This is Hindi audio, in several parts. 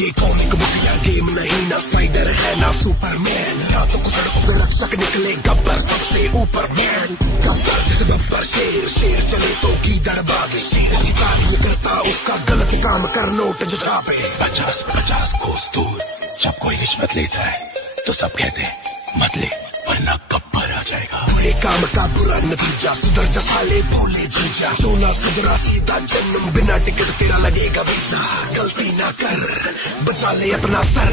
ये कॉमिक बुक या गेम नहीं, ना स्पाइडर है ना सुपरमैन। रातों को सड़कों पे रक्षक निकले गब्बर सबसे ऊपर मैन। गब्बर जैसे बब्बर शेर, शेर चले तो गीदड़ भागे। शेर शिकार ये करता उसका गलत काम कर नोट जो छापे। 50-50 कोस दूर जब कोई रिश्वत लेता है तो सब कहते हैं मत ले वरना गब्बर आ जाएगा। बुरे काम का बुरा नतीजा, सुधर जा साले भोले जीजा। जो ना सुधरा सीधा जन्म, बिना टिकट तेरा लगेगा वीजा। गलती ना कर बचा ले अपना सर,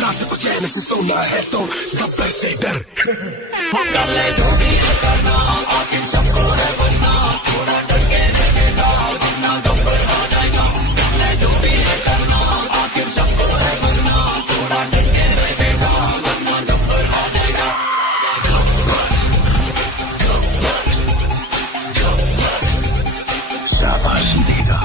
रात को चैन से सोना है तो गब्बर से डर। कर ले जो भी है करना, आखिर सबको है बनना। थोड़ा डर के रहेगा वरना गब्बर आ जाएगा। कर ले जो भी है करना, आखिर सबको है बनना। थोड़ा डर के रहेगा वरना गब्बर आ जाएगा। शाबाशी देगा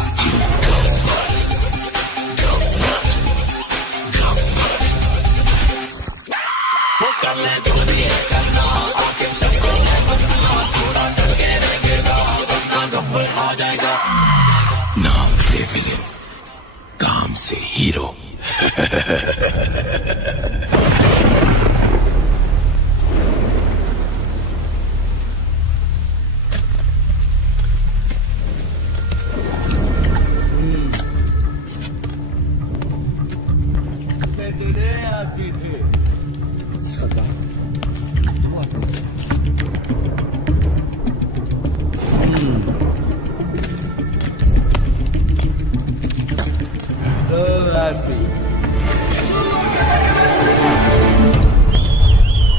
कर ले जो भी है करना, आखिर सबको है बनना। थोड़ा डर के रहेगा वरना गब्बर आ जाएगा। नाम से वीर, काम से हीरो।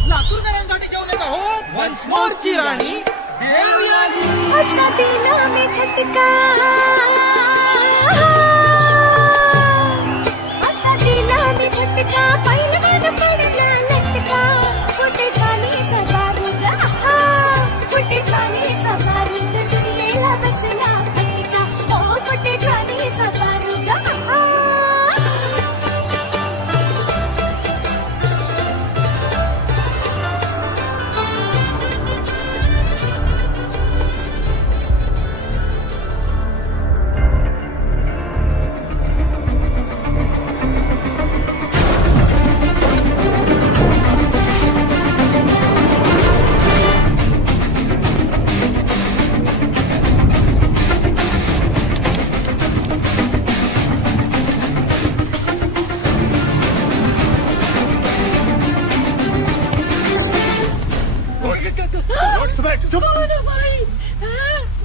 लातूरकरांसाठी जेवले का हो वन्स मोरची राणी देवी आली। असा दिला में झटका, असा दिला में झटका। पहिलवान पडला लटका, कुठे झालीचा बारूद, कुठे झालीचा बारूद। डुललेला बसला फटका, ओ कुठे झालीचा बारूद।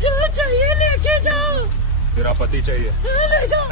जो चाहिए लेके जाओ। तेरा पति चाहिए, ले जाओ।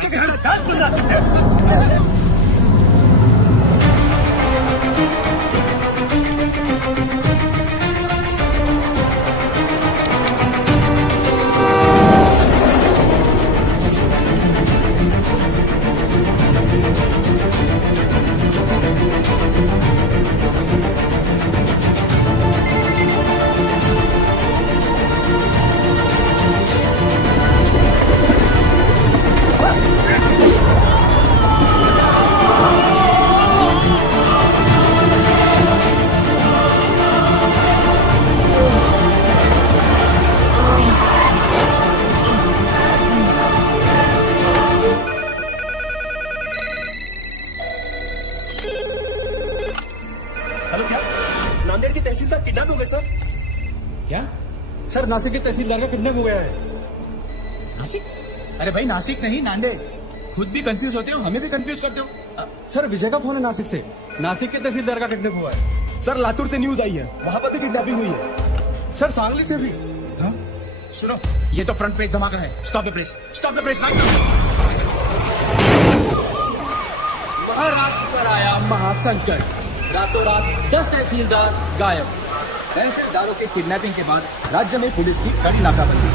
हेलो, क्या नांदेड़ की तहसीलदार किडनैप हो गए सर? क्या सर? नासिक के तहसीलदार का किडनैप हो गया है। नासिक? अरे भाई नासिक नहीं नांदेड़। खुद भी कंफ्यूज होते हो, हमें भी कंफ्यूज करते हो। सर विजय का फोन है नासिक से, नासिक के तहसीलदार का किडनैप हुआ है। सर लातूर से न्यूज आई है, वहां पर भी किडनैपिंग हुई है। सर सांगली से भी। हाँ? सुनो, ये तो फ्रंट पेज धमाका है। Stop the press, stop the press. Maharashtra पर आया महासंकट, रातों रात 10 तहसीलदार गायब। तहसीलदारों के किडनैपिंग के बाद राज्य में पुलिस की कड़ी नाकाबंदी।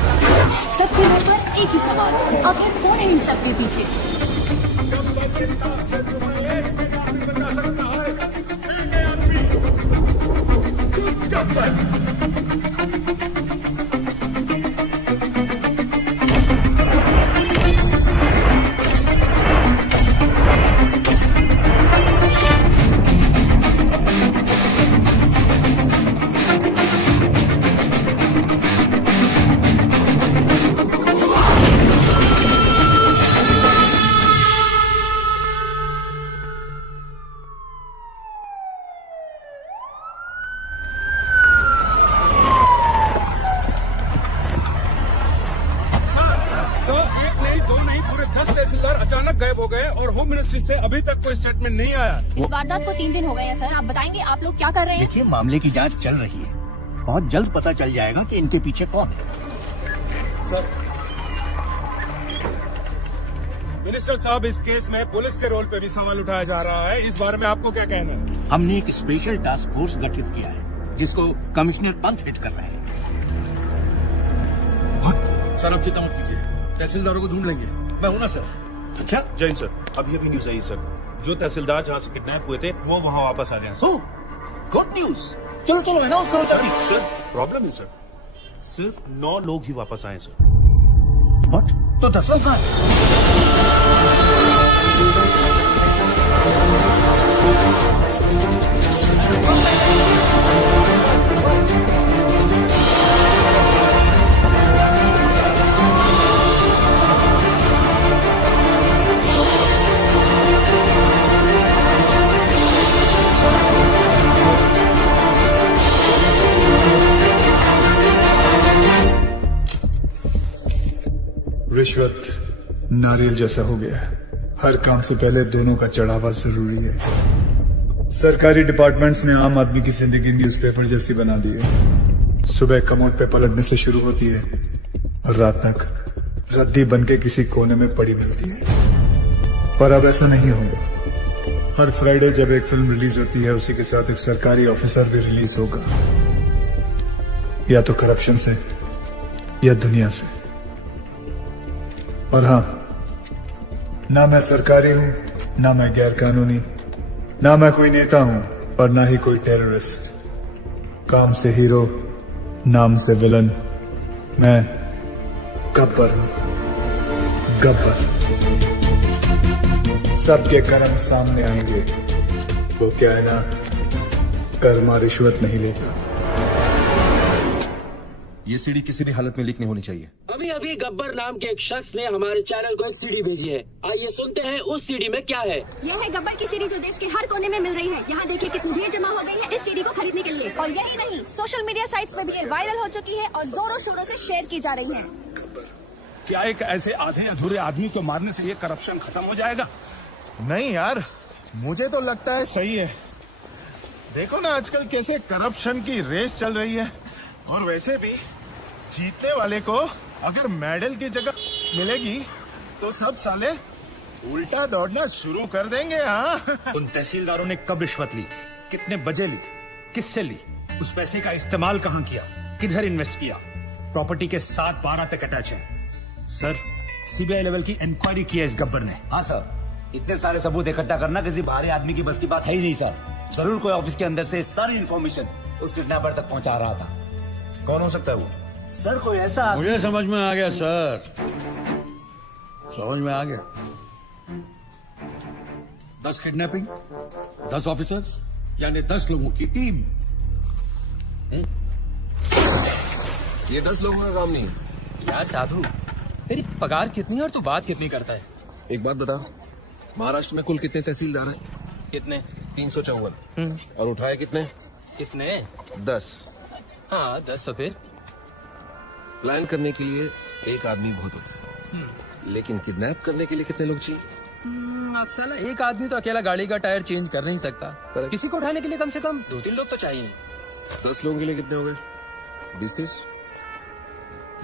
सबके मुंह पर एक ही सवाल, आखिर कौन है इन सबके पीछे? मिनिस्ट्री से अभी तक कोई स्टेटमेंट नहीं आया। इस वारदात को 3 दिन हो गए हैं सर। आप बताएंगे आप लोग क्या कर रहे हैं? देखिए, मामले की जांच चल रही है, बहुत जल्द पता चल जाएगा कि इनके पीछे कौन है। मिनिस्टर साहब, इस केस में पुलिस के रोल पे भी सवाल उठाया जा रहा है, इस बारे में आपको क्या कहना है? हमने एक स्पेशल टास्क फोर्स गठित किया है, जिसको कमिश्नर पंत हेड कर रहे हैं। सर आप चिंता मत कीजिए, तहसीलदारों को ढूंढ लेंगे, मैं हूं ना सर। अच्छा, जैन सर, अभी अभी न्यूज आई सर, जो तहसीलदार जहाँ से किडनैप हुए थे वो वहाँ वापस आ गए हैं सर। Good news. चलो चलो अनाउंस करो जल्दी। सर प्रॉब्लम है सर, सिर्फ 9 लोग ही वापस आए सर। व्हाट? तो 10 लोग कहाँ हैं? रिश्वत नारियल जैसा हो गया है। हर काम से पहले दोनों का चढ़ावा जरूरी है। सरकारी डिपार्टमेंट्स ने आम आदमी की जिंदगी न्यूज़पेपर जैसी बना दी है। सुबह कमोड पे पलटने से शुरू होती है और रात तक रद्दी बनके किसी कोने में पड़ी मिलती है। पर अब ऐसा नहीं होगा। हर फ्राइडे जब एक फिल्म रिलीज होती है, उसी के साथ एक सरकारी ऑफिसर भी रिलीज होगा, या तो करप्शन से या दुनिया से। और हाँ, ना मैं सरकारी हूं, ना मैं गैर कानूनी, ना मैं कोई नेता हूं और ना ही कोई टेररिस्ट। काम से हीरो, नाम से विलन, मैं गब्बर हूं। गब्बर। सबके कर्म सामने आएंगे। वो क्या है ना, कर्मा रिश्वत नहीं लेता। ये सीडी किसी भी हालत में लीक नहीं होनी चाहिए। अभी अभी गब्बर नाम के एक शख्स ने हमारे चैनल को एक सीडी भेजी है। आइए सुनते हैं उस सीडी में क्या है। यह है गब्बर की सीडी जो देश के हर कोने में मिल रही है। यहाँ देखिए कितनी भीड़ जमा हो गई है इस सीडी को खरीदने के लिए। और यही नहीं, सोशल मीडिया साइट्स में भी ये वायरल हो चुकी है और जोरों शोरों से शेयर की जा रही है। क्या एक ऐसे आधे अधूरे आदमी को मारने से ये करप्शन खत्म हो जाएगा? नहीं यार, मुझे तो लगता है सही है। देखो ना आजकल कैसे करप्शन की रेस चल रही है। और वैसे भी जीतने वाले को अगर मेडल की जगह मिलेगी तो सब साले उल्टा दौड़ना शुरू कर देंगे। हाँ, उन तहसीलदारों ने कब रिश्वत ली, कितने बजे ली, किससे ली, उस पैसे का इस्तेमाल कहाँ किया, किधर इन्वेस्ट किया, प्रॉपर्टी के साथ 12 तक अटैच है। सर, सीबीआई लेवल की इंक्वायरी की है इस गब्बर ने। हाँ सर, इतने सारे सबूत इकट्ठा करना किसी बाहरी आदमी की बस की बात है ही नहीं सर। जरूर कोई ऑफिस के अंदर से सारी इन्फॉर्मेशन उस किडनैपर तक पहुंचा रहा था। कौन हो सकता है वो? सर कोई ऐसा मुझे समझ में आ गया सर, समझ में आ गया। 10 किडनैपिंग, 10 ऑफिसर्स, यानी 10 लोगों की टीम। ये 10 लोगों का काम नहीं। यार साधु, तेरी पगार कितनी है और तू बात कितनी करता है? एक बात बता, महाराष्ट्र में कुल कितने तहसीलदार हैं? कितने? 354। और उठाए कितने? कितने? 10। हाँ 10। तो फिर प्लान करने के लिए एक आदमी बहुत होता है, लेकिन किडनैप करने के लिए कितने लोग चाहिए? अब साला एक आदमी तो अकेला गाड़ी का टायर चेंज कर नहीं सकता। Correct. किसी को उठाने के लिए कम से कम 2-3 लोग तो चाहिए। 10 लोगों के लिए कितने हो गए? 20-30।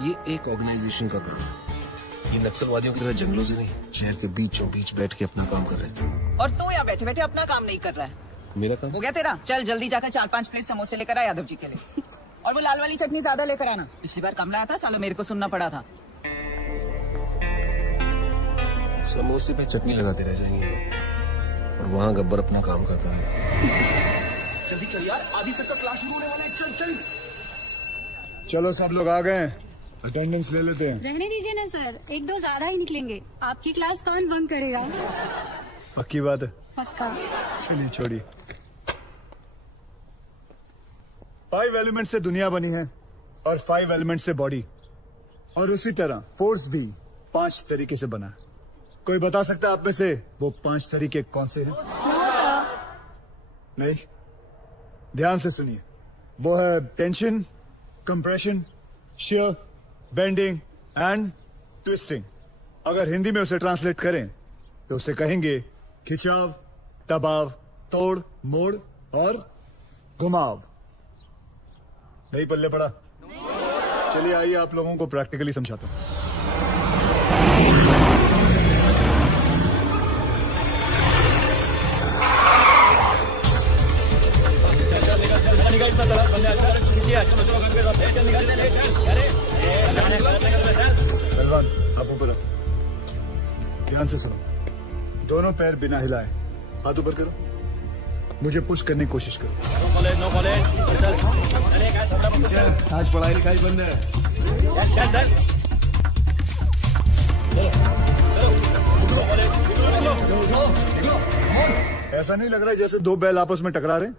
ये एक ऑर्गेनाइजेशन का काम है। ये नक्सलवादियों की तरह जंगलों से नहीं, शहर के बीचों बीच बैठ के अपना काम कर रहे हैं। और तू यहाँ बैठे बैठे अपना काम नहीं कर रहा है। मेरा काम हो गया तेरा? चल जल्दी जाकर 4-5 प्लेट समोसे लेकर आ यादव जी के लिए। और वो लाल वाली चटनी ज्यादा लेकर आना। पिछली बार कम लाया था, सालों मेरे को सुनना पड़ा था। समोसे पे चटनी लगाते रह जाएंगे और वहाँ गब्बर अपना काम करता है। जल्दी चल यार, आधी से तक क्लास शुरू होने वाला है। चल चल। चलो सब लोग आ गए, अटेंडेंस ले लेते हैं। रहने दीजिए ना सर, 1-2 ज्यादा ही निकलेंगे। आपकी क्लास कौन बंक करेगा? पक्की बात है? पक्का। चलिए छोड़िए। 5 एलिमेंट से दुनिया बनी है और 5 एलिमेंट से बॉडी, और उसी तरह फोर्स भी 5 तरीके से बना है। कोई बता सकता है आप में से वो 5 तरीके कौन से हैं? नहीं? ध्यान से सुनिए। वो है tension, compression, shear, bending and twisting. अगर हिंदी में उसे ट्रांसलेट करें तो उसे कहेंगे खिंचाव, दबाव, तोड़, मोड़ और घुमाव। नहीं पल्ले पड़ा? चलिए आइए आप लोगों को प्रैक्टिकली समझाता हूं। पहलवान आप ऊपर आओ, ध्यान से सुनो। दोनों पैर बिना हिलाए हाथ ऊपर करो, मुझे पुश करने की कोशिश करो। आज पढ़ाई लिखाई बंद है। ऐसा नहीं लग रहा है जैसे दो बैल आपस में टकरा रहे?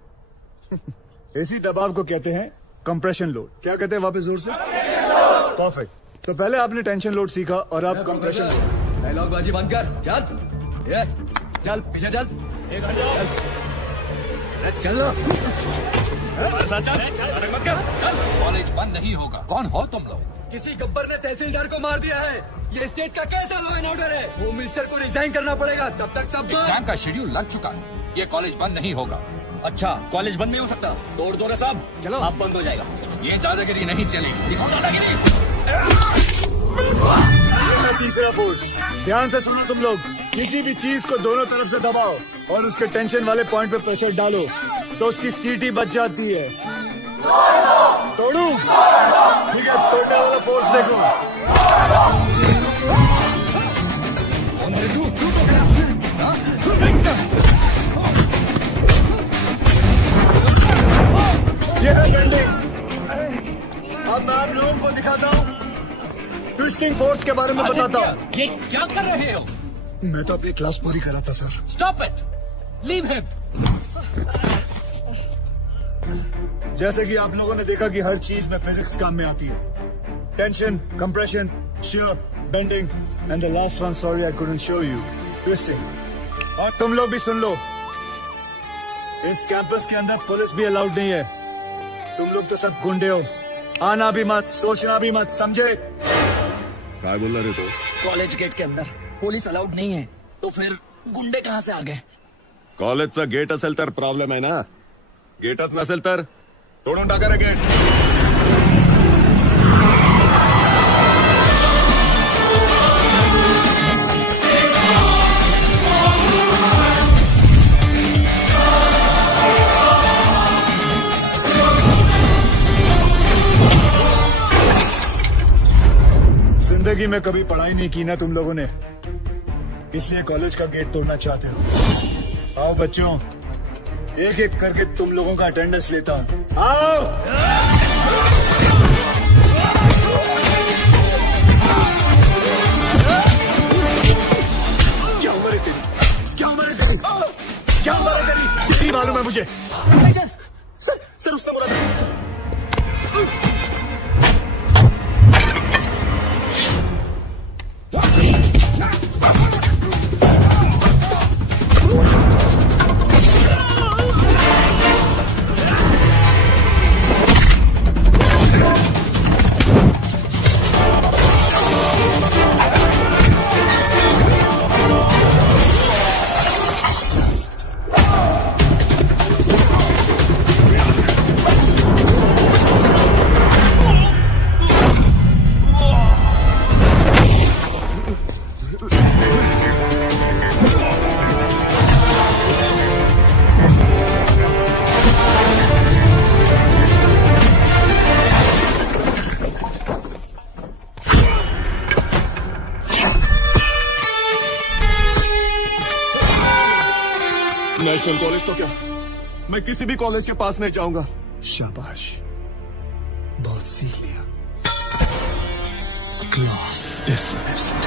इसी दबाव को कहते हैं कंप्रेशन लोड। क्या कहते हैं वापस जोर से? परफेक्ट। तो पहले आपने टेंशन लोड सीखा और अब कंप्रेशन लोड। डायलॉग बाजी बंद कर, चल ये चल पीछे चल, चलो कॉलेज बंद नहीं होगा। कौन हो तुम लोग? किसी गब्बर ने तहसीलदार को मार दिया है। ये स्टेट का कैसा लॉ एंड ऑर्डर है? होम मिनिस्टर को रिजाइन करना पड़ेगा, तब तक सब एग्जाम का शेड्यूल लग चुका है। ये कॉलेज बंद नहीं होगा। अच्छा कॉलेज बंद नहीं हो सकता, तोड़ दो ना साहब, चलो आप बंद हो जाएगा। ये दादागिरी नहीं चलेगी। दिखाओ दादागिरी। तीसरा फोर्स, ध्यान से सुनो तुम लोग। किसी भी चीज को दोनों तरफ से दबाओ और उसके टेंशन वाले पॉइंट पे प्रेशर डालो तो उसकी सीटी बच जाती है। तोड़ू? ठीक है, तोड़ने वाला फोर्स देखो। ये है बेंडिंग। अब मैं आप लोगों को दिखाता हूँ ट्विस्टिंग फोर्स के बारे में बताता हूँ। ये क्या कर रहे हो? मैं तो अपनी क्लास पूरी करा था sir. Stop it, leave him. जैसे कि आप लोगों ने देखा कि हर चीज में फिजिक्स काम में आती है। Tension, compression, shear, bending and the last one, sorry I couldn't show you, twisting. और तुम लोग भी सुन लो, इस कैंपस के अंदर पुलिस भी अलाउड नहीं है। तुम लोग तो सब गुंडे हो, आना भी मत, सोचना भी मत, समझे? क्या बोल रहे तो? कॉलेज गेट के अंदर पुलिस अलाउड नहीं है, तो फिर गुंडे कहाँ से आ गए? कॉलेजचा गेट असेल तर प्रॉब्लेम आहे ना, गेटच नसेल तर तोडून टाका रे गेट। जिंदगी में कभी पढ़ाई नहीं की ना तुम लोगों ने, इसलिए कॉलेज का गेट तोड़ना चाहते हो। आओ बच्चों, एक एक करके तुम लोगों का अटेंडेंस लेता हूं। आओ। क्या उम्र है तेरी? क्या उम्र है तेरी? क्या उम्र है तेरी? यही मालूम है मुझे। सर उसने बोला था। नेशनल कॉलेज तो क्या, मैं किसी भी कॉलेज के पास नहीं जाऊंगा। शाबाश, बहुत सीख लिया। Class dismissed.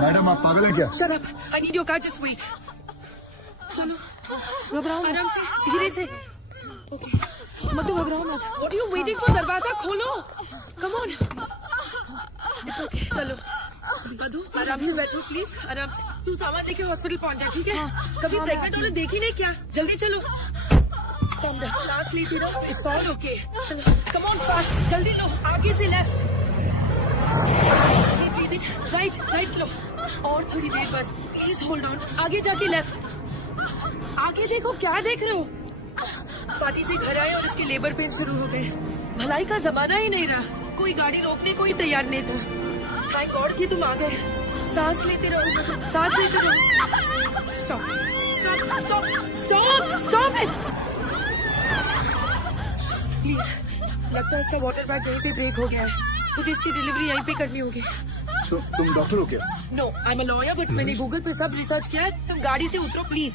मैडम आप पागल हैं क्या? Shut up. I need your car. Just wait. चलो, घबराओ मत। आराम से, धीरे से। मत घबराओ मत। What are you waiting for? दरवाजा खोलो। Come on. It's okay. चलो। मधु आराम से बैठो प्लीज, आराम से। तू सामान लेके हॉस्पिटल पहुंच जा, ठीक है? कभी प्रेग्नेंट होने देखी नहीं क्या? जल्दी चलो, सांस लेती रहो, इट्स ऑल ओके। चलो कम ऑन फास्ट, जल्दी लो, आगे से लेफ्ट, राइट राइट लो, और थोड़ी देर बस, प्लीज होल्ड ऑन। आगे जाके लेफ्ट, आगे देखो, क्या देख रहे हो? पार्टी से घर आए और इसके लेबर पेन शुरू हो गए। भलाई का जमाना ही नहीं रहा, कोई गाड़ी रोकने को ही तैयार नहीं था। थैंक गॉड कि तुम आ गए। सांस लेते रहो, सांस लेते रहो। Stop stop stop stop it please. लगता है इसका वाटर बैग यहीं पे ब्रेक हो गया है, मुझे इसकी डिलीवरी यहीं पे करनी होगी। तो तुम डॉक्टर हो क्या? No, I am a lawyer, but मैंने गूगल पे सब रिसर्च किया है। तुम गाड़ी से उतरो प्लीज।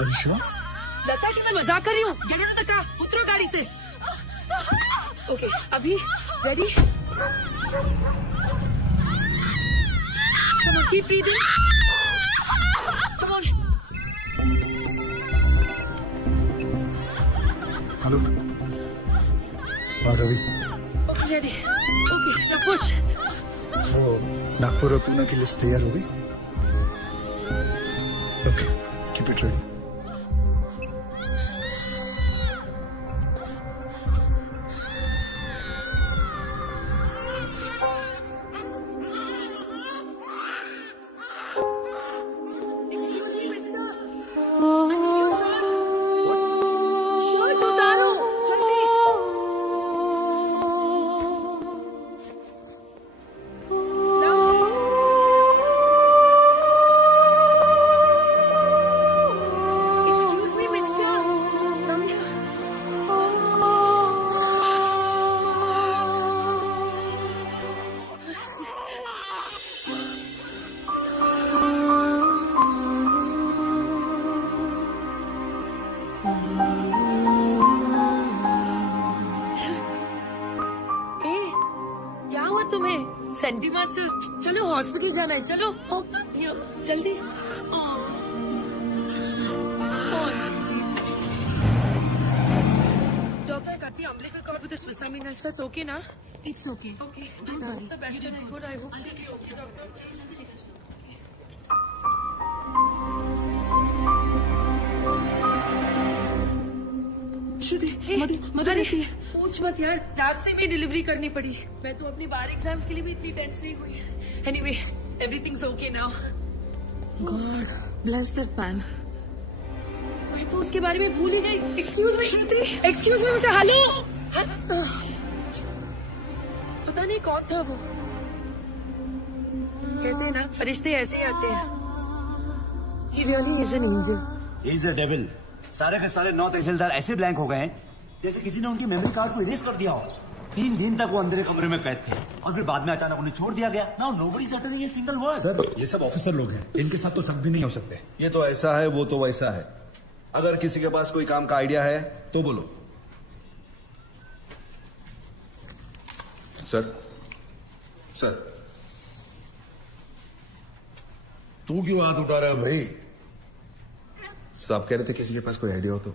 अच्छा, लगता है कि मैं मजाक कर रही हूँ। Get out of the car, उतरो गाड़ी से। ओके, अभी ready? Come on, keep breathing. Come on. Hello, Ravi. Okay, ready. Okay, now push. वो नागपुर और पुणे की लिस्ट तैयार हो गई? Okay, keep it ready. Senti master, चलो हॉस्पिटल जाना है, चलो जल्दी। डॉक्टर कहती है umbilical cord with a Swiss Army knife, that's okay ना? It's okay. Okay, that's the best that I could. I hope so. Okay, doctor. श्रुति, मधु पूछ मत यार, रास्ते में डिलीवरी करनी पड़ी। मैं तो अपनी बार एग्जाम्स के लिए भी इतनी टेंस नहीं हुई। Anyway, everything's okay now. God bless that man. मैं तो उसके बारे में भूल ही गई। एक्सक्यूज मी श्रुति, एक्सक्यूज मी, मुझे हेलो। पता नहीं कौन था वो। कहते हैं ना, फरिश्ते ऐसे ही आते हैं। He really is an angel. He is a devil. सारे के सारे 9 तहसीलदार ऐसे ब्लैंक हो गए हैं जैसे किसी ने उनकी मेमोरी कार्ड को इरेज कर दिया हो। 3 दिन तक वो अंदर कमरे में कैद थे और फिर बाद में अचानक उन्हें छोड़ दिया गया। Now nobody is uttering a single word. Sir, ये सब ऑफिसर लोग हैं, इनके साथ तो सब भी नहीं हो सकते। ये तो ऐसा है, वो तो वैसा है। अगर किसी के पास कोई काम का आइडिया है तो बोलो। सर, सर, तू क्यों हाथ उठा रहा है भाई? साहब कह रहे थे किसी के पास कोई आइडिया हो तो।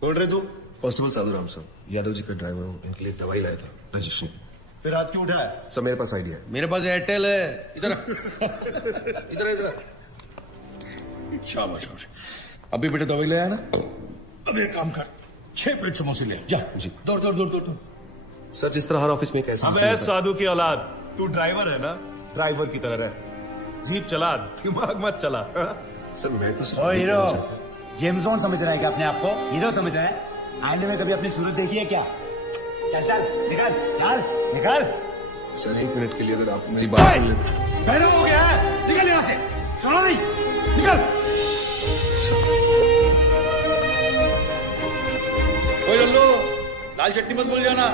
बोल रहे तू? कांस्टेबल साधु राम साहब, यादव जी का ड्राइवर हूँ, इनके लिए दवाई लाया था, रजिस्ट्री। फिर हाथ क्यों उठाया? सर मेरे पास आइडिया है। मेरे पास एयरटेल है। इधर इधर इधर। शाबाश शाबाश। अभी बेटे दवाई ले आया ना? अब एक काम कर, 6 प्लेट समोसे ले जा। जी। दौड़ दौड़ दौड़ दौड़। सर जिस तरह हर ऑफिस में कैसे। अबे साधु की औलाद, तू ड्राइवर है ना? ड्राइवर की तरह रह, जीप चला, दिमाग मत चला। सर मैं तो ओ हीरो, जेम्स बॉन्ड समझ रहा है क्या अपने आप को? हीरो समझ रहा है? आईने में कभी अपनी सूरत देखी है क्या? चल चल निकल, चल निकल। सर 1 मिनट के लिए अगर आप मेरी बात सुन लें। पहले हो गया है, निकल यहाँ से, सुनो नहीं, निकल। ओए लल्लू, लाल चट्टी मत बोल जाना।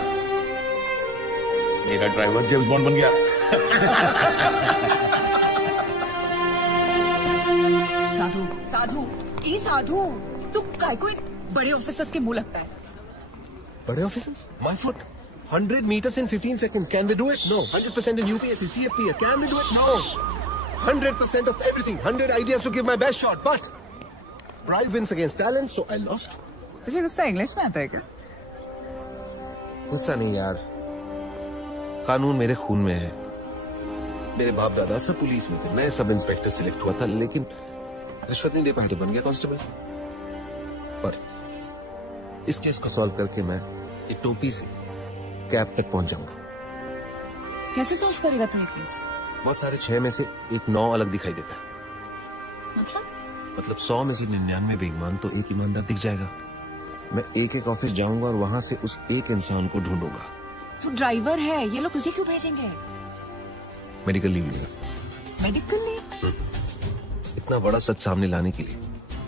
मेरा ड्राइवर जेम्स बॉन्ड बन गया। साधु, साधु, ई साधु, तू काय कोई बड़े ऑफिसर्स के मुंह लगता है। बड़े officers? My foot. 100 meters in 15 seconds. Can they do it? No. 100% in UPSC, CFP. Can they do it? No. 100% of everything. 100 ideas to give my best shot. But pride wins against talent, so I lost. तुझे गुस्सा इंग्लिश में आता है क्या? गुस्सा नहीं यार, कानून मेरे खून में है। मेरे बाप दादा सब पुलिस में थे, मैं सब इंस्पेक्टर सिलेक्ट हुआ था, लेकिन रिश्वत नहीं दे पाया तो बन गया कांस्टेबल। पर इस केस को सॉल्व करके मैं एक टोपी से कैब तक पहुंच जाऊंगा। कैसे सॉल्व करेगा तू ये केस? बहुत सारे 6 में से एक 9 अलग दिखाई देता है। मतलब 100 में से 99 बेईमान तो एक ईमानदार दिख जाएगा। मैं एक एक ऑफिस जाऊंगा और वहां से उस एक इंसान को ढूंढूंगा। तू ड्राइवर है, ये लोग तुझे क्यों भेजेंगे? मेडिकल लीव लेगा। Medical leave? इतना बड़ा सच सामने लाने के लिए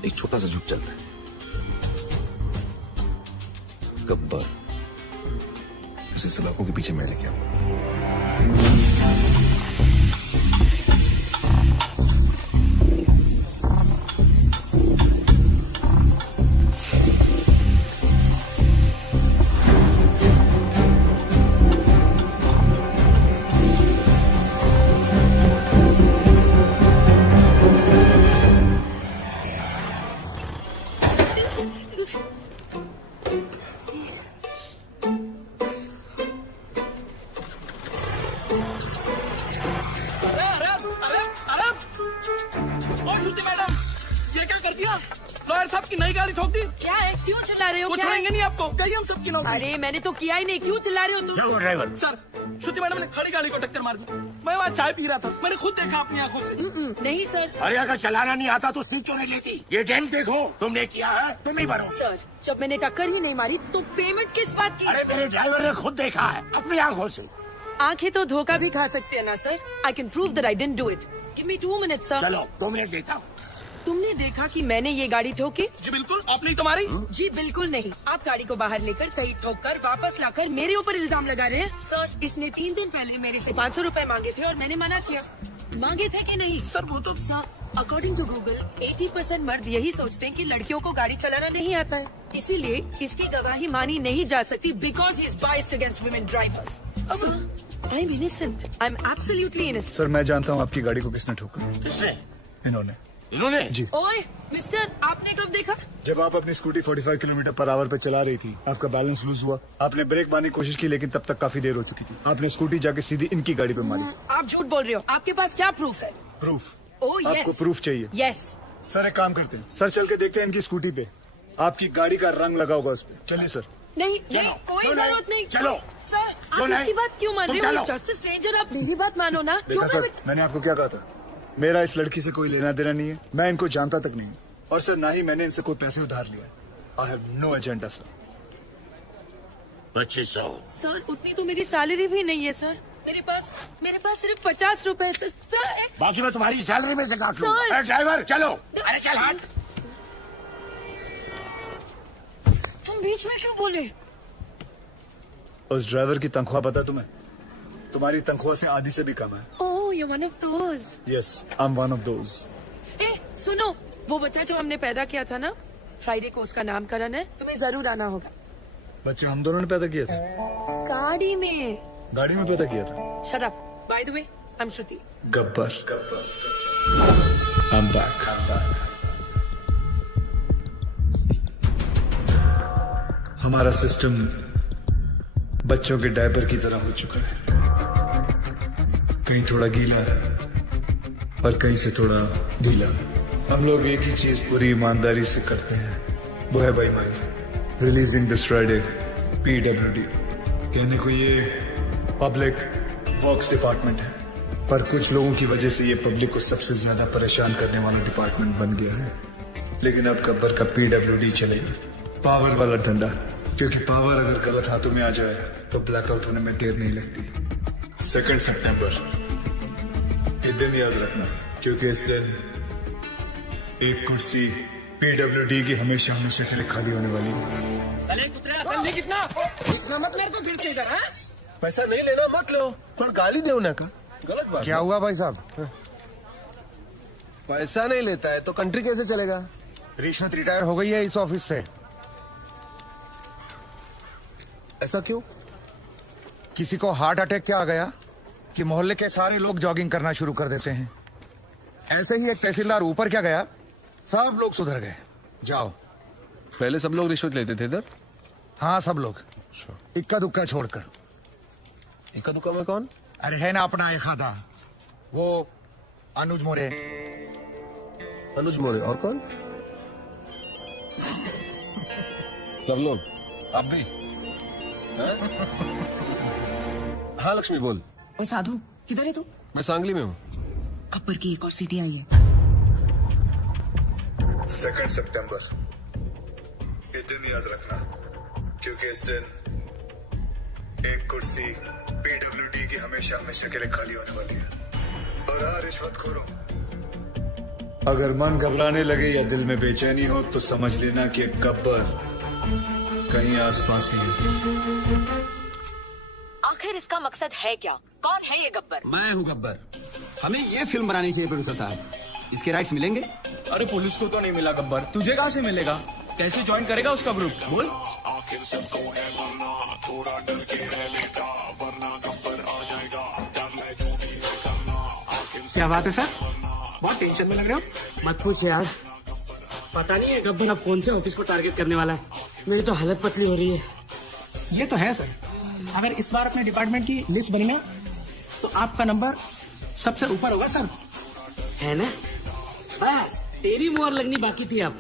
एक छोटा सा झूठ चलता है। गब्बर उसे सलाखों के पीछे मैं लेके आऊंगा। लॉयर साहब की नई गाड़ी ठोक दी। क्या है, क्यों चिल्ला रहे हो? कुछ होंगे नहीं आपको, कहीं हम सबकी नौकरी। अरे मैंने तो किया ही नहीं, क्यों चिल्ला रहे हो तुम? क्या हुआ ड्राइवर? सर, श्रुति मैडम ने खड़ी गाड़ी को टक्कर मार दी। मैं वहाँ चाय पी रहा था, मैंने खुद देखा अपनी आंखों से। नहीं सर। अरे अगर चलाना नहीं आता तो सीट क्यों नहीं लेती? ये डेंट देखो, तुमने किया है, तुम नहीं भरो। सर, जब मैंने टक्कर ही नहीं मारी तो पेमेंट किस बात की? अरे मेरे ड्राइवर ने खुद देखा है अपनी आंखों से। आंखें तो धोखा भी खा सकते हैं ना sir. I can prove that I didn't do it. Give me 2 minutes sir. चलो 2 मिनट देता हूँ। तुमने देखा कि मैंने ये गाड़ी ठोकी? जी बिल्कुल, आपने ही तो मारी। जी बिल्कुल नहीं, आप गाड़ी को बाहर लेकर कहीं ठोक कर वापस लाकर मेरे ऊपर इल्जाम लगा रहे हैं। सर, इसने 3 दिन पहले मेरे से 500 रुपए मांगे थे और मैंने मना किया। मांगे थे कि नहीं? सर वो तो सर, अकॉर्डिंग टू गूगल 80% मर्द यही सोचते हैं कि लड़कियों को गाड़ी चलाना नहीं आता है, इसीलिए इसकी गवाही मानी नहीं जा सकती because he is biased against women drivers. I am innocent, I am absolutely innocent. Sir मैं जानता हूँ आपकी गाड़ी को किसने ठोका। किसने? इन्होंने जी। ओए मिस्टर, आपने कब देखा? जब आप अपनी स्कूटी 45 किलोमीटर पर आवर पे चला रही थी, आपका बैलेंस लूज हुआ, आपने ब्रेक मारने की कोशिश की लेकिन तब तक काफी देर हो चुकी थी। आपने स्कूटी जाके सीधी इनकी गाड़ी पे मारी। आप झूठ बोल रहे हो, आपके पास क्या प्रूफ है? प्रूफ? Oh yes. आपको प्रूफ चाहिए? यस। सर एक काम करते हैं, सर चल के देखते हैं इनकी स्कूटी पे आपकी गाड़ी का रंग लगा होगा उस पे। चलिए सर। नहीं नहीं, कोई जरूरत नहीं। चलो सर, आप इसकी बात क्यों मान रहे हो? जस्ट स्ट्रेंजर, आप मेरी बात मानो ना। देखा सर, मैंने आपको क्या कहा था, मेरा इस लड़की से कोई लेना देना नहीं है, मैं इनको जानता तक नहीं, और सर ना ही मैंने इनसे कोई पैसे उधार लिया। I have no agenda sir. 2500। Sir उतनी तो मेरी सैलरी भी नहीं है सर, मेरे पास सिर्फ 50 रुपए सर। बाकी मैं तुम्हारी सैलरी में से काट सर। लूंगा। अरे ड्राइवर चलो, अरे चल हट। तुम बीच में क्यों बोले? उस ड्राइवर की तनख्वाह पता तुम्हें? तुम्हारी तनख्वाह से आधी से भी कम है। ओह, you're one of those. Yes, I'm one of those. सुनो, वो बच्चा जो हमने पैदा किया था ना, फ्राइडे को उसका नामकरण है, तुम्हें जरूर आना होगा। बच्चे हम दोनों ने पैदा किया था? गाड़ी में। गाड़ी में पैदा किया था? Shut up. By the way, I'm Shruti. Gabbar. I'm back. हमारा सिस्टम बच्चों के डायपर की तरह हो चुका है, कहीं थोड़ा गीला और कहीं से थोड़ा ढीला। हम लोग एक ही चीज पूरी ईमानदारी से करते हैं, वो है बेईमानी। Releasing this Friday PWD। कहने को ये पब्लिक वर्क्स डिपार्टमेंट है, पर कुछ लोगों की वजह से ये पब्लिक को सबसे ज्यादा परेशान करने वाला डिपार्टमेंट बन गया है। लेकिन अब गब्बर का PWD चलेगा, पावर वाला डंडा, क्योंकि पावर अगर गलत हाथों में आ जाए तो ब्लैकआउट होने में देर नहीं लगती। 2 सितंबर, ये दिन याद रखना, क्योंकि इस दिन एक कुर्सी PWD की हमेशा हमेशा के लिए खाली होने वाली है। चले कुतरा, जल्दी कितना मत मेरे को फिर से इधर। पैसा नहीं लेना मत लो, पर गाली दे उन्हें का गलत बात। क्या हुआ भाई साहब? पैसा नहीं लेता है तो कंट्री कैसे चलेगा? रिश्वत रिटायर हो गई है इस ऑफिस से। ऐसा क्यों? किसी को हार्ट अटैक क्या आ गया कि मोहल्ले के सारे लोग जॉगिंग करना शुरू कर देते हैं। ऐसे ही एक तहसीलदार ऊपर क्या गया, सब लोग सुधर गए। जाओ। पहले सब लोग रिश्वत लेते थे इधर? हाँ सब लोग, इक्का दुक्का छोड़कर। इक्का दुक्का में कौन? अरे है ना अपना एक आधा, वो अनुज मोरे। अनुज मोरे और कौन? सब लोग। आप भी? हाँ लक्ष्मी बोल। ओ साधु, किधर है तू? मैं सांगली में हूँ। गब्बर की एक और सीटी आई है। 2 सितंबर, ये दिन याद रखना, क्योंकि इस दिन एक कुर्सी पीडब्ल्यूडी की हमेशा हमेशा के लिए खाली होने वाली है। और हाँ रिश्वतखोरों, अगर मन घबराने लगे या दिल में बेचैनी हो तो समझ लेना कि गब्बर कहीं आसपास ही है। आखिर इसका मकसद है क्या? कौन है ये गब्बर? मैं हूँ गब्बर। हमें ये फिल्म बनानी चाहिए प्रोड्यूसर साहब। इसके राइट्स मिलेंगे? अरे पुलिस को तो नहीं मिला गब्बर, तुझे कहाँ से मिलेगा? कैसे ज्वाइन करेगा उसका ग्रुप? बोल। क्या बात है सर, बहुत टेंशन में लग रहे हो। मत पूछ यार, पता नहीं है गब्बर अब कौन से ऑफिस को टारगेट करने वाला है। मेरी तो हालत पतली हो रही है। ये तो है सर, अगर इस बार अपने डिपार्टमेंट की लिस्ट बनी ना तो आपका नंबर सबसे ऊपर होगा सर। है ना? बस तेरी मुहर लगनी बाकी थी। अब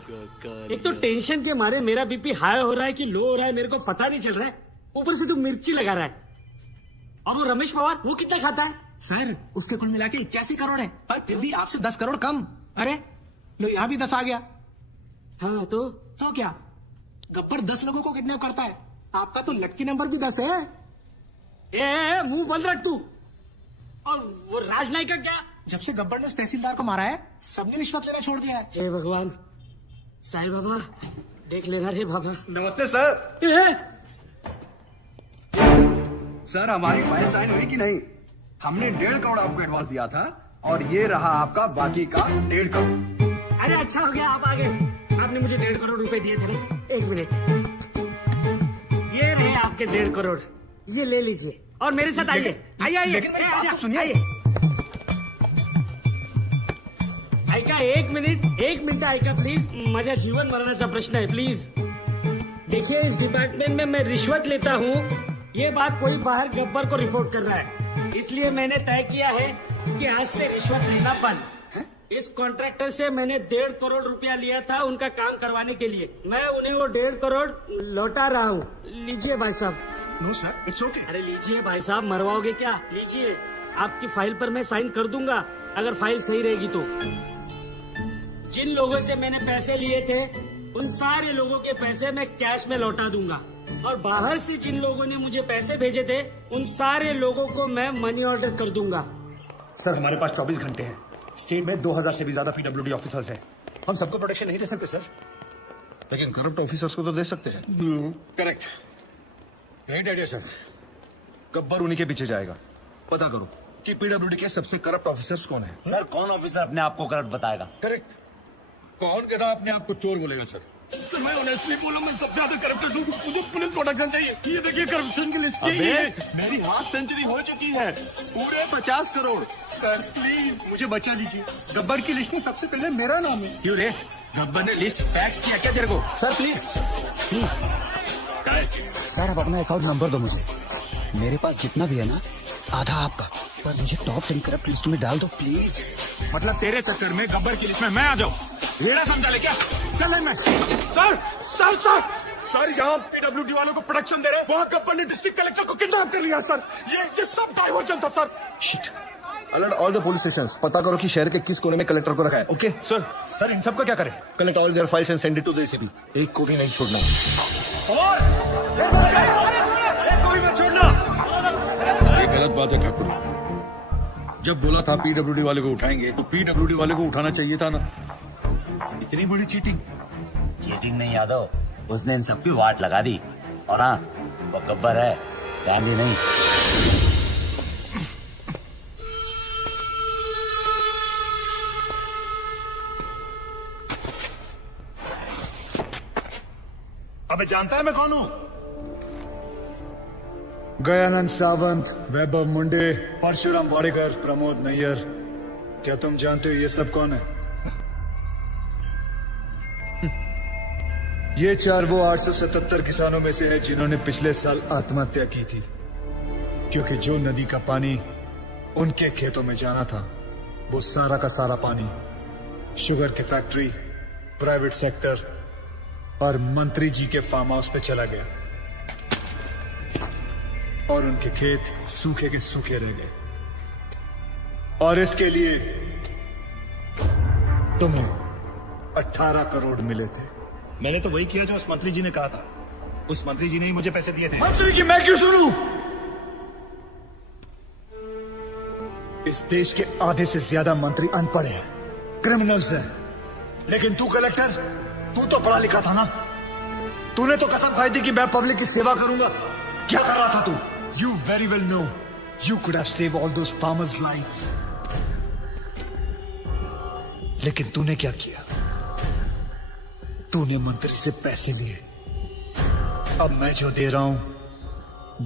एक तो टेंशन के मारे मेरा बीपी हाई हो रहा है कि लो हो रहा है मेरे को पता नहीं चल रहा है। ऊपर से तू मिर्ची लगा रहा है। और वो रमेश पवार, वो कितना खाता है? सर उसके कुल मिला के 81 करोड़ है, पर फिर भी आपसे 10 करोड़ कम। अरे लो यहाँ भी 10 आ गया। हाँ तो क्या गब्बर 10 लोगों को किडनैप करता है? आपका तो लक्की नंबर भी 10 है। ए मुंह बंद रख तू। और वो राजनायक का क्या? जब से गब्बर ने उस तहसीलदार को मारा है सबने रिश्वत लेना छोड़ दिया है। हे भगवान, साईं बाबा देख लेना रे बाबा। नमस्ते सर। सर हमारी फाइल साइन हुई कि नहीं? हमने 1.5 करोड़ आपको एडवांस दिया था और ये रहा आपका बाकी का 1.5 करोड़। अरे अच्छा हो गया आप आ गए। आपने मुझे 1.5 करोड़ रुपए दिए थे ना। एक मिनट, ये रहे आपके 1.5 करोड़, ये ले लीजिए और मेरे साथ आइए। आइए लेकिन मेरी बात तो सुनिए। ऐका एक मिनिट ऐका प्लीज। माझ्या जीवन मरणाचा प्रश्न है, प्लीज। देखिए इस डिपार्टमेंट में मैं रिश्वत लेता हूँ, ये बात कोई बाहर गब्बर को रिपोर्ट कर रहा है, इसलिए मैंने तय किया है कि आज से रिश्वत लेना बंद। इस कॉन्ट्रैक्टर से मैंने 1.5 करोड़ रुपया लिया था उनका काम करवाने के लिए। मैं उन्हें वो 1.5 करोड़ लौटा रहा हूँ। लीजिए भाई साहब। No sir, it's okay. अरे लीजिए भाई साहब, मरवाओगे क्या? लीजिए, आपकी फाइल पर मैं साइन कर दूंगा अगर फाइल सही रहेगी तो। जिन लोगों से मैंने पैसे लिए थे उन सारे लोगों के पैसे मैं कैश में लौटा दूंगा, और बाहर से जिन लोगों ने मुझे पैसे भेजे थे उन सारे लोगों को मैं मनी ऑर्डर कर दूंगा। सर हमारे पास 24 घंटे हैं। स्टेट में 2000 से भी ज्यादा पीडब्ल्यूडी ऑफिसर्स हैं। हम सबको प्रोटेक्शन नहीं दे सकते सर। लेकिन करप्ट ऑफिसर्स को तो दे सकते हैं। Correct, great idea sir. Gabbar उन्हीं के पीछे जाएगा। पता करो कि पीडब्ल्यूडी के सबसे करप्ट ऑफिसर्स कौन है। सर कौन ऑफिसर अपने आप को करप्ट बताएगा? करेक्ट, कौन कहता अपने आप को चोर बोलेगा सर? सर मैं ऑनेस्टली बोला, मैं सबसे ज्यादा करप्टेड हूँ। मुझे पुलिस प्रोटेक्शन चाहिए। ये देखिए करप्शन की लिस्ट। मेरी हाफ सेंचुरी हो चुकी है, पूरे 50 करोड़। सर प्लीज मुझे बचा लीजिए। गब्बर की लिस्ट में सबसे पहले मेरा नाम है। क्यों रे, गब्बर ने लिस्ट फैक्स किया क्या तेरे को? सर प्लीज सर आप अपना अकाउंट नंबर दो मुझे। मेरे पास जितना भी है ना आधा आपका, पर मुझे टॉप 10 करप्ट लिस्ट में डाल दो प्लीज। मतलब तेरे चक्कर में गब्बर की लिस्ट में मैं आ जाऊँ? रेड़ा समझा ले क्या? चल मैं सर यहाँ पीडब्ल्यूडी वालों को प्रोटेक्शन दे रहे, वहाँ गब्बर ने डिस्ट्रिक्ट कलेक्टर को किडनैप कर लिया सर। ये सब डाइवर्जन था sir. Shit. Alert all the police stations. पता करो कि शहर के किस कोने में कलेक्टर को रखा है। ओके सर इन सबका क्या करें? Collect all their files and send it to the ACP. एक को भी नहीं छोड़ना। और एक को भी मत छोड़ना। ये गलत बात है ठाकुर। जब बोला था पीडब्ल्यूडी वाले को उठाएंगे तो पीडब्ल्यूडी वाले को उठाना चाहिए था ना। इतनी बड़ी चीटिंग नहीं यादव, उसने इन सबकी वाट लगा दी। और हाँ, वो गब्बर है, गांधी नहीं। अबे जानता है मैं कौन हूँ? गयानंद सावंत, वैभव मुंडे, परशुराम वाडेकर, प्रमोद नैयर। क्या तुम जानते हो ये सब कौन है? ये 4 वो 877 किसानों में से हैं जिन्होंने पिछले साल आत्महत्या की थी, क्योंकि जो नदी का पानी उनके खेतों में जाना था वो सारा का सारा पानी शुगर की फैक्ट्री, प्राइवेट सेक्टर और मंत्री जी के फार्म हाउस पे चला गया और उनके खेत सूखे के सूखे रह गए। और इसके लिए तुम्हें 18 करोड़ मिले थे। मैंने तो वही किया जो उस मंत्री जी ने कहा था। उस मंत्री जी ने ही मुझे पैसे दिए थे। मंत्री की मैं क्यों सुनूं? इस देश के आधे से ज्यादा मंत्री अनपढ़ हैं, क्रिमिनल्स हैं। लेकिन तू कलेक्टर, तू तो पढ़ा लिखा था ना। तूने तो कसम खाई थी कि मैं पब्लिक की सेवा करूंगा। क्या कर रहा था तू? You very well know you could have save all those farmers lives. लेकिन तूने क्या किया? तूने मंत्री से पैसे लिए। अब मैं जो दे रहा हूं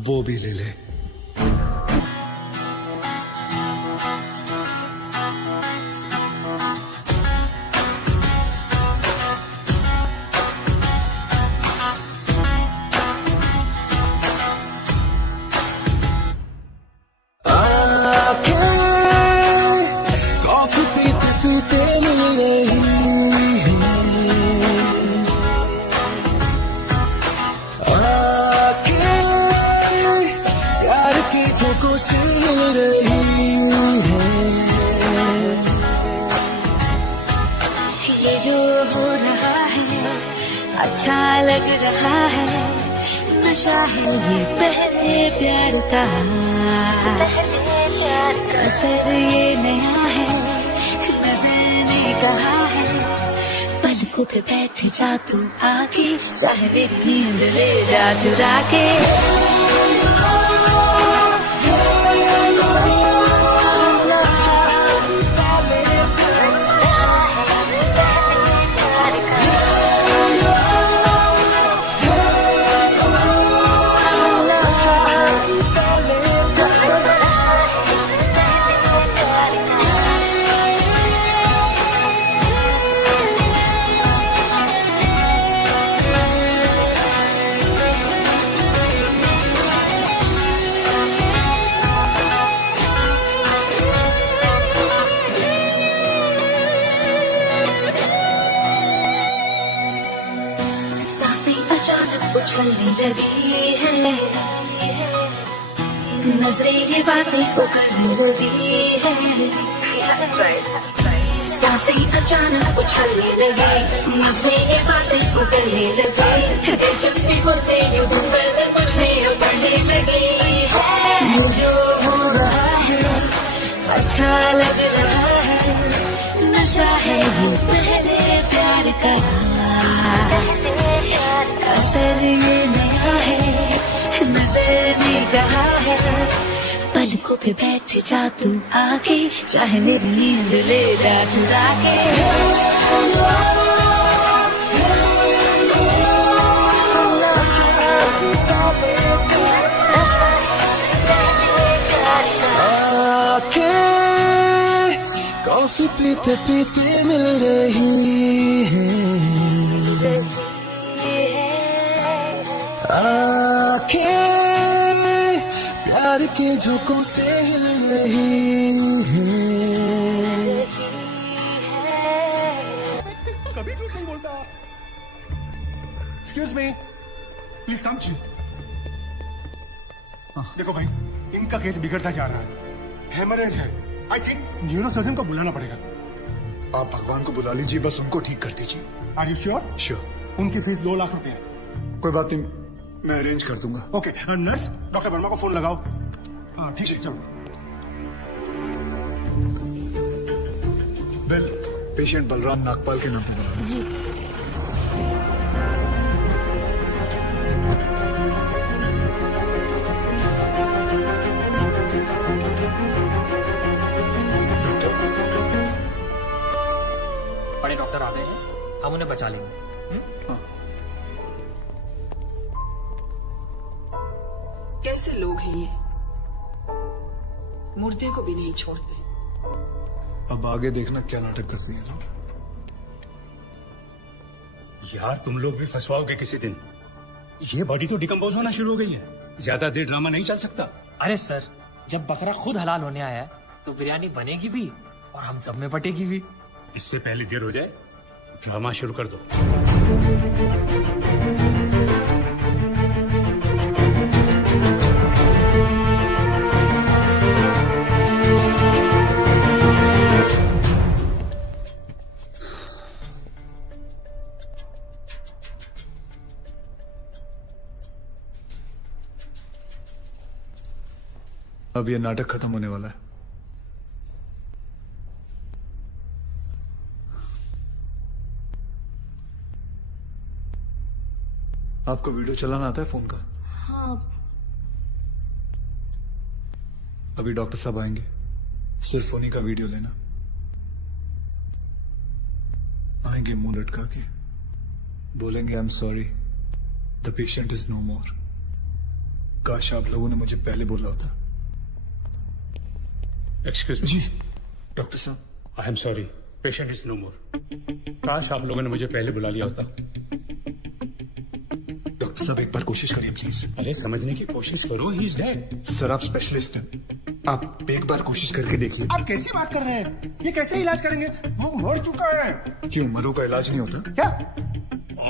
वो भी ले ले। कॉफी पीते पीते मिल रही आके प्यार की झोंकों से मिल रही है। ये जो हो रहा है अच्छा लग रहा है, नशा है ये पहले प्यार का। असर ये नया है, नजर ने कहा है, पलकों पे बैठ जा तू आके, चाहे मेरी नींद ले जा चुरा के। उछलने लगी है, नजरें ये बातें उगलने लगी है, सांसें अचानक उछलने लगी, नजरें ये बातें उगलने लगी, दिलचस्पी होते यूं धड़कन मुझ में उभरने लगी है। ये जो हो रहा है अच्छा लग रहा है, नशा है ये पहले प्यार का। असर ये नया है, नजर ने कहा है, पलकों पे बैठ जा तू आके, चाहे मेरी नींद ले जा चुरा के। आके कॉफी पीते पीते मिल रही है, आके प्यार के झोंकों से हिल रही है। कभी झूठ नहीं बोलता। Excuse me, please come. देखो भाई, इनका केस बिगड़ता जा रहा है, हेमरेज है। आई थिंक न्यूरोसर्जन को बुलाना पड़ेगा। आप भगवान को बुला लीजिए, बस उनको ठीक कर दीजिए। Are you sure? श्योर। उनकी फीस 2 लाख रुपए है। कोई बात नहीं, मैं अरेंज कर दूंगा। ओके, नर्स डॉक्टर वर्मा को फोन लगाओ। हाँ ठीक है, चलो। बिल पेशेंट बलराम नागपाल के नाम पे बना जी। बड़े डॉक्टर आ गए हैं, हम उन्हें बचा लेंगे। कैसे लोग हैं ये, मुर्दे को भी नहीं छोड़ते। अब आगे देखना क्या नाटक करती है ना। यार तुम लोग भी फंसवाओगे किसी दिन। ये बॉडी तो डिकम्पोज होना शुरू हो गई है, ज्यादा देर ड्रामा नहीं चल सकता। अरे सर, जब बकरा खुद हलाल होने आया है तो बिरयानी बनेगी भी और हम सब में पटेगी भी। इससे पहले देर हो जाए ड्रामा शुरू कर दो। अब ये नाटक खत्म होने वाला है। आपको वीडियो चलाना आता है फोन का? हाँ। अभी डॉक्टर साहब आएंगे, सिर्फ उन्हीं का वीडियो लेना। आएंगे मुंह लटका के, बोलेंगे I am sorry, the patient is no more. काश आप लोगों ने मुझे पहले बोला होता। एक्सक्यूज मी जी डॉक्टर साहब, I am sorry, patient is no more. काश आप लोगों ने मुझे पहले बुला लिया होता। डॉक्टर साहब एक बार कोशिश करिए प्लीज। अरे समझने की कोशिश करो, ही इज डेड। सर आप स्पेशलिस्ट हैं, आप एक बार कोशिश करके देखिए। आप कैसी बात कर रहे हैं? ये कैसे इलाज करेंगे? वो मर चुका है। क्यों, मरो का इलाज नहीं होता क्या?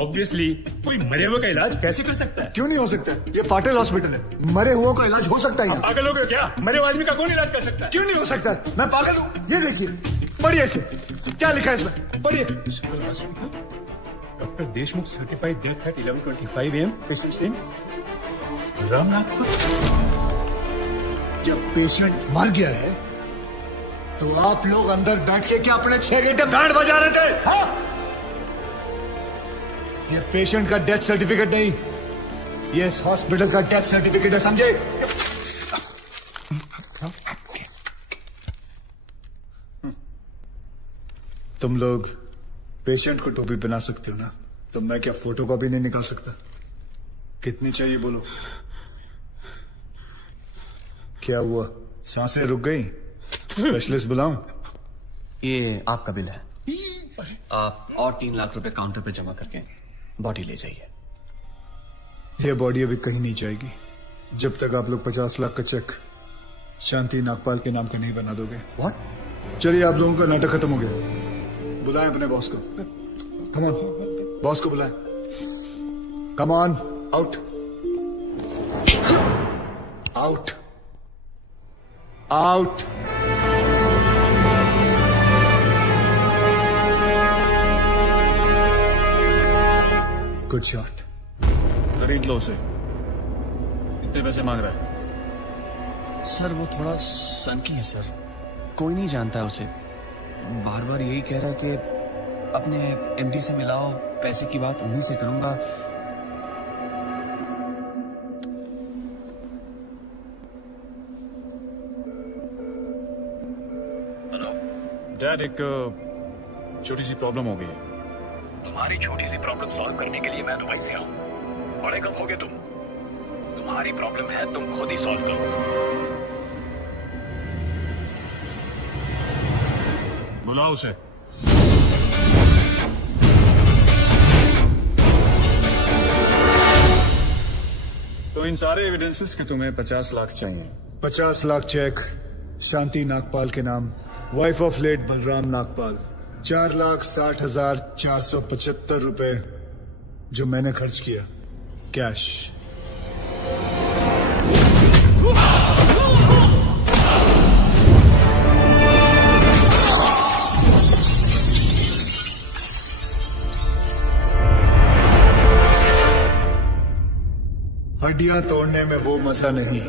ऑब्वियसली कोई मरे हुए का इलाज कैसे कर सकता है? क्यों नहीं हो सकता? ये पाटिल हॉस्पिटल है, मरे हुओं का इलाज हो सकता है। पागल हो गए क्या? मरे हुए आदमी का कौन इलाज कर सकता है? क्यों नहीं हो सकता? मैं पागल हूँ? ये देखिए, पढ़िए इसे, क्या लिखा है इसमें, पढ़िए। Doctor Deshmukh certified death eight 11:25 AM, patients name Ramnath. जब पेशेंट मर गया है तो आप लोग अंदर बैठ के क्या अपने 6 घंटे बैंड बजा रहे थे? हाँ? ये पेशेंट का डेथ सर्टिफिकेट नहीं, ये इस हॉस्पिटल का डेथ सर्टिफिकेट है, समझे? तुम लोग पेशेंट को टोपी पहना सकते हो ना, तो मैं क्या फोटो कॉपी नहीं निकाल सकता? कितनी चाहिए बोलो? क्या हुआ, सांसें रुक गई? स्पेशलिस्ट बुलाऊं? ये आपका बिल है, आप और 3 लाख रुपए काउंटर पे जमा करके बॉडी ले जाइए। ये बॉडी अभी कहीं नहीं जाएगी जब तक आप लोग 50 लाख का चेक शांति नागपाल के नाम का नहीं बना दोगे। व्हाट? चलिए, आप लोगों का नाटक खत्म हो गया। बुलाएं अपने बॉस को। कम ऑन, बॉस को बुलाएं। Come on, out out out. Good shot. खरीद लो उसे। कितने पैसे मांग रहा है? सर वो थोड़ा सनकी है सर, कोई नहीं जानता है उसे। बार बार यही कह रहा कि अपने एमडी से मिलाओ, पैसे की बात उन्हीं से करूंगा। डैड, एक छोटी सी प्रॉब्लम हो गई है। तुम्हारी छोटी सी प्रॉब्लम सॉल्व करने के लिए मैं दुबई से आऊं। बड़े कब होगे तुम? तुम्हारी प्रॉब्लम है, तुम खुद ही सॉल्व करो। बुलाओ उसे। तो इन सारे एविडेंसेस के तुम्हें 50 लाख चाहिए। 50 लाख चेक शांति नागपाल के नाम, wife of late Balram Nagpal. 4,60,475 रुपए जो मैंने खर्च किया, कैश। हड्डियां तोड़ने में वो मजा नहीं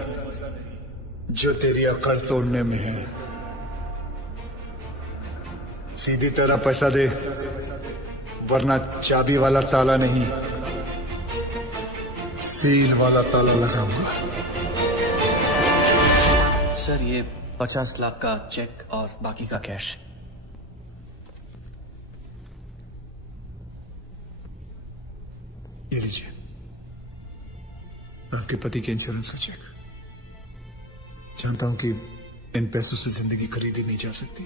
जो तेरी अकड़ तोड़ने में है। सीधी तरह पैसा दे, वरना चाबी वाला ताला नहीं, सील वाला ताला लगाऊंगा। सर ये 50 लाख का चेक और बाकी का कैश। ये लीजिए, आपके पति के इंश्योरेंस का चेक। जानता हूं कि इन पैसों से जिंदगी खरीदी नहीं जा सकती,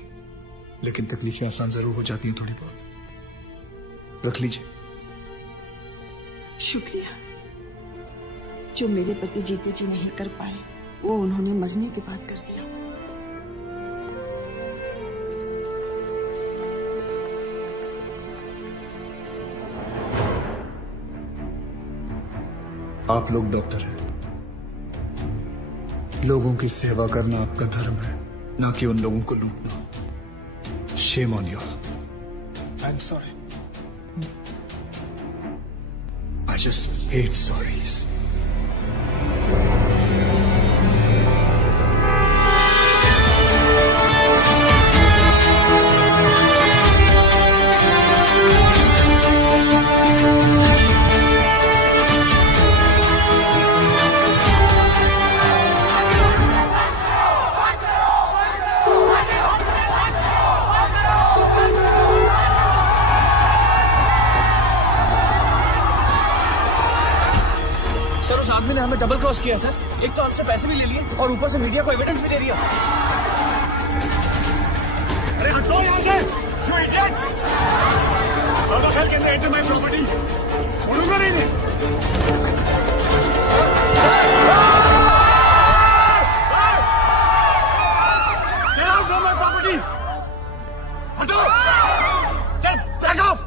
लेकिन तकलीफें आसान जरूर हो जाती हैं थोड़ी बहुत। रख लीजिए। शुक्रिया। जो मेरे पति जीते जी नहीं कर पाए, वो उन्होंने मरने के बाद कर दिया। आप लोग डॉक्टर हैं, लोगों की सेवा करना आपका धर्म है, ना कि उन लोगों को लूटना। Shame on you. I am sorry. I just hate sorries. Sir उस आदमी ने हमें डबल क्रॉस किया सर। एक तो हमसे पैसे भी ले लिए और ऊपर से मीडिया को एविडेंस भी दे दिया। अरे हटो यहाँ से, you idiots! बाबा खैर कहते हैं मैं प्रॉपर्टी छोड़ूंगा नहीं। Get out from my property! हटो! Get off!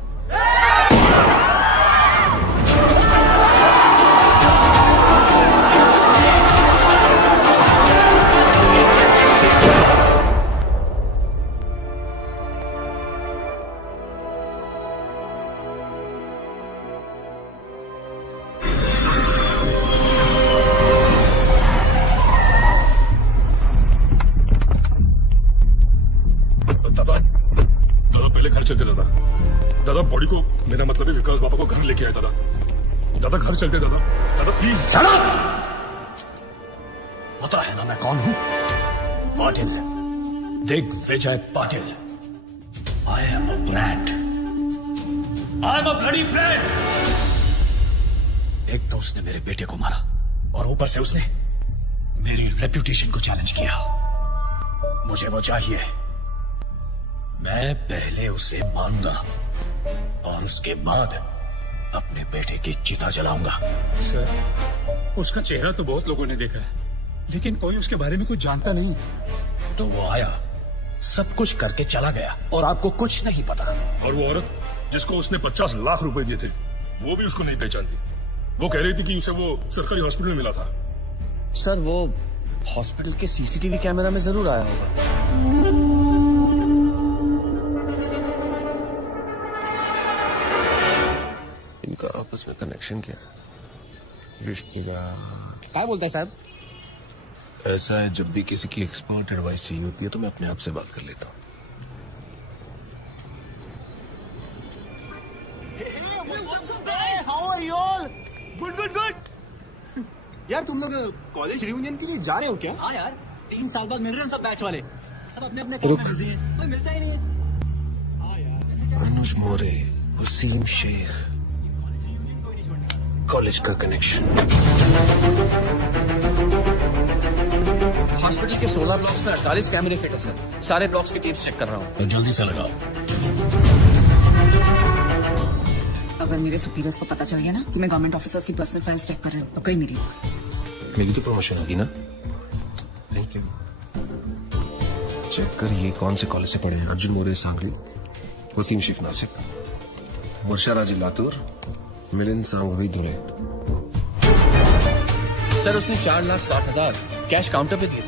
चलते दादा, दादा बॉडी को, मेरा मतलब है विकास बाबा को घर लेके आए दादा। दादा घर चलते दादा, दादा प्लीज। पता है ना मैं कौन हूं? Patil, Digvijay Patil. I am a brand. I am a bloody brand. एक तो उसने मेरे बेटे को मारा और ऊपर से उसने मेरी रेप्यूटेशन को चैलेंज किया। मुझे वो चाहिए। मैं पहले उसे मारूंगा और उसके बाद अपने बेटे की चिता जलाऊंगा। सर, उसका चेहरा तो बहुत लोगों ने देखा है, लेकिन कोई उसके बारे में कुछ जानता नहीं। तो वो आया, सब कुछ करके चला गया और आपको कुछ नहीं पता। और वो औरत जिसको उसने 50 लाख रुपए दिए थे, वो भी उसको नहीं पहचानती। वो कह रही थी कि उसे वो सरकारी हॉस्पिटल में मिला था। सर वो हॉस्पिटल के सीसीटीवी कैमरा में जरूर आया होगा। इनका आपस में कनेक्शन क्या है? रिश्तेदार। क्या बोलता है साहब? ऐसा है, जब भी किसी की एक्सपर्ट एडवाइस चाहिए होती है तो मैं अपने आप से बात कर लेता हूँ। Good good good. यार तुम लोग कॉलेज रियूनियन के लिए जा रहे हो क्या? हाँ यार, 3 साल बाद मिल रहे हैं सब बैच वाले। सब अपने अपने काम में बिजी हैं, कोई मिलता ही नहीं है। अनुज मोरे, वसीम शेख, कॉलेज का कनेक्शन। हॉस्पिटल के 16 ब्लॉक्स में 48 कैमरे फिट है सर। सारे ब्लॉक्स की टीम्स चेक कर रहा हूँ। तो जल्दी से लगाओ। अगर मेरे सुपीरियर्स को पता चल गया ना कि मैं गवर्नमेंट ऑफिसर्स की पर्सनल फाइल्स चेक कर रही हूँ तो कहीं मेरी तो प्रमोशन होगी ना। लेकिन चेक कर ये कौन से कॉलेज से पढ़े हैं? अर्जुन मोरे सांगली, वसीम शेख नासिक, वर्षा राजे लातूर, मिलिंद सांघवी धुरे। सर उसने 4,60,000 कैश काउंटर पे दिए।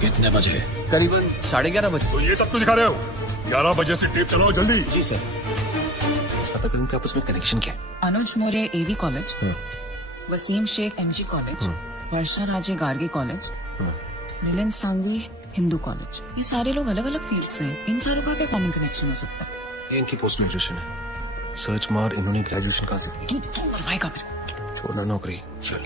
कितने बजे? करीबन 11:30 बजे। तो ये सब क्यों दिखा रहे हो? 11 बजे से टेप चलाओ जल्दी। जी सर। पता करें इनके आपस में कनेक्शन क्या? Anuj More AV college, Waseem Shaikh MG college, Varsha Raje Gargi college, Milind Sanghvi Hindu college. ये सारे लोग अलग अलग फील्ड से हैं। इन सारों का क्या कॉमन कनेक्शन हो सकता है? ये इनकी पोस्ट ग्रेजुएशन है। सर्च मार, इन्होंने ग्रेजुएशन कहाँ से की? तू मरवाएगा मेरे को। छोड़ना नौकरी, चल।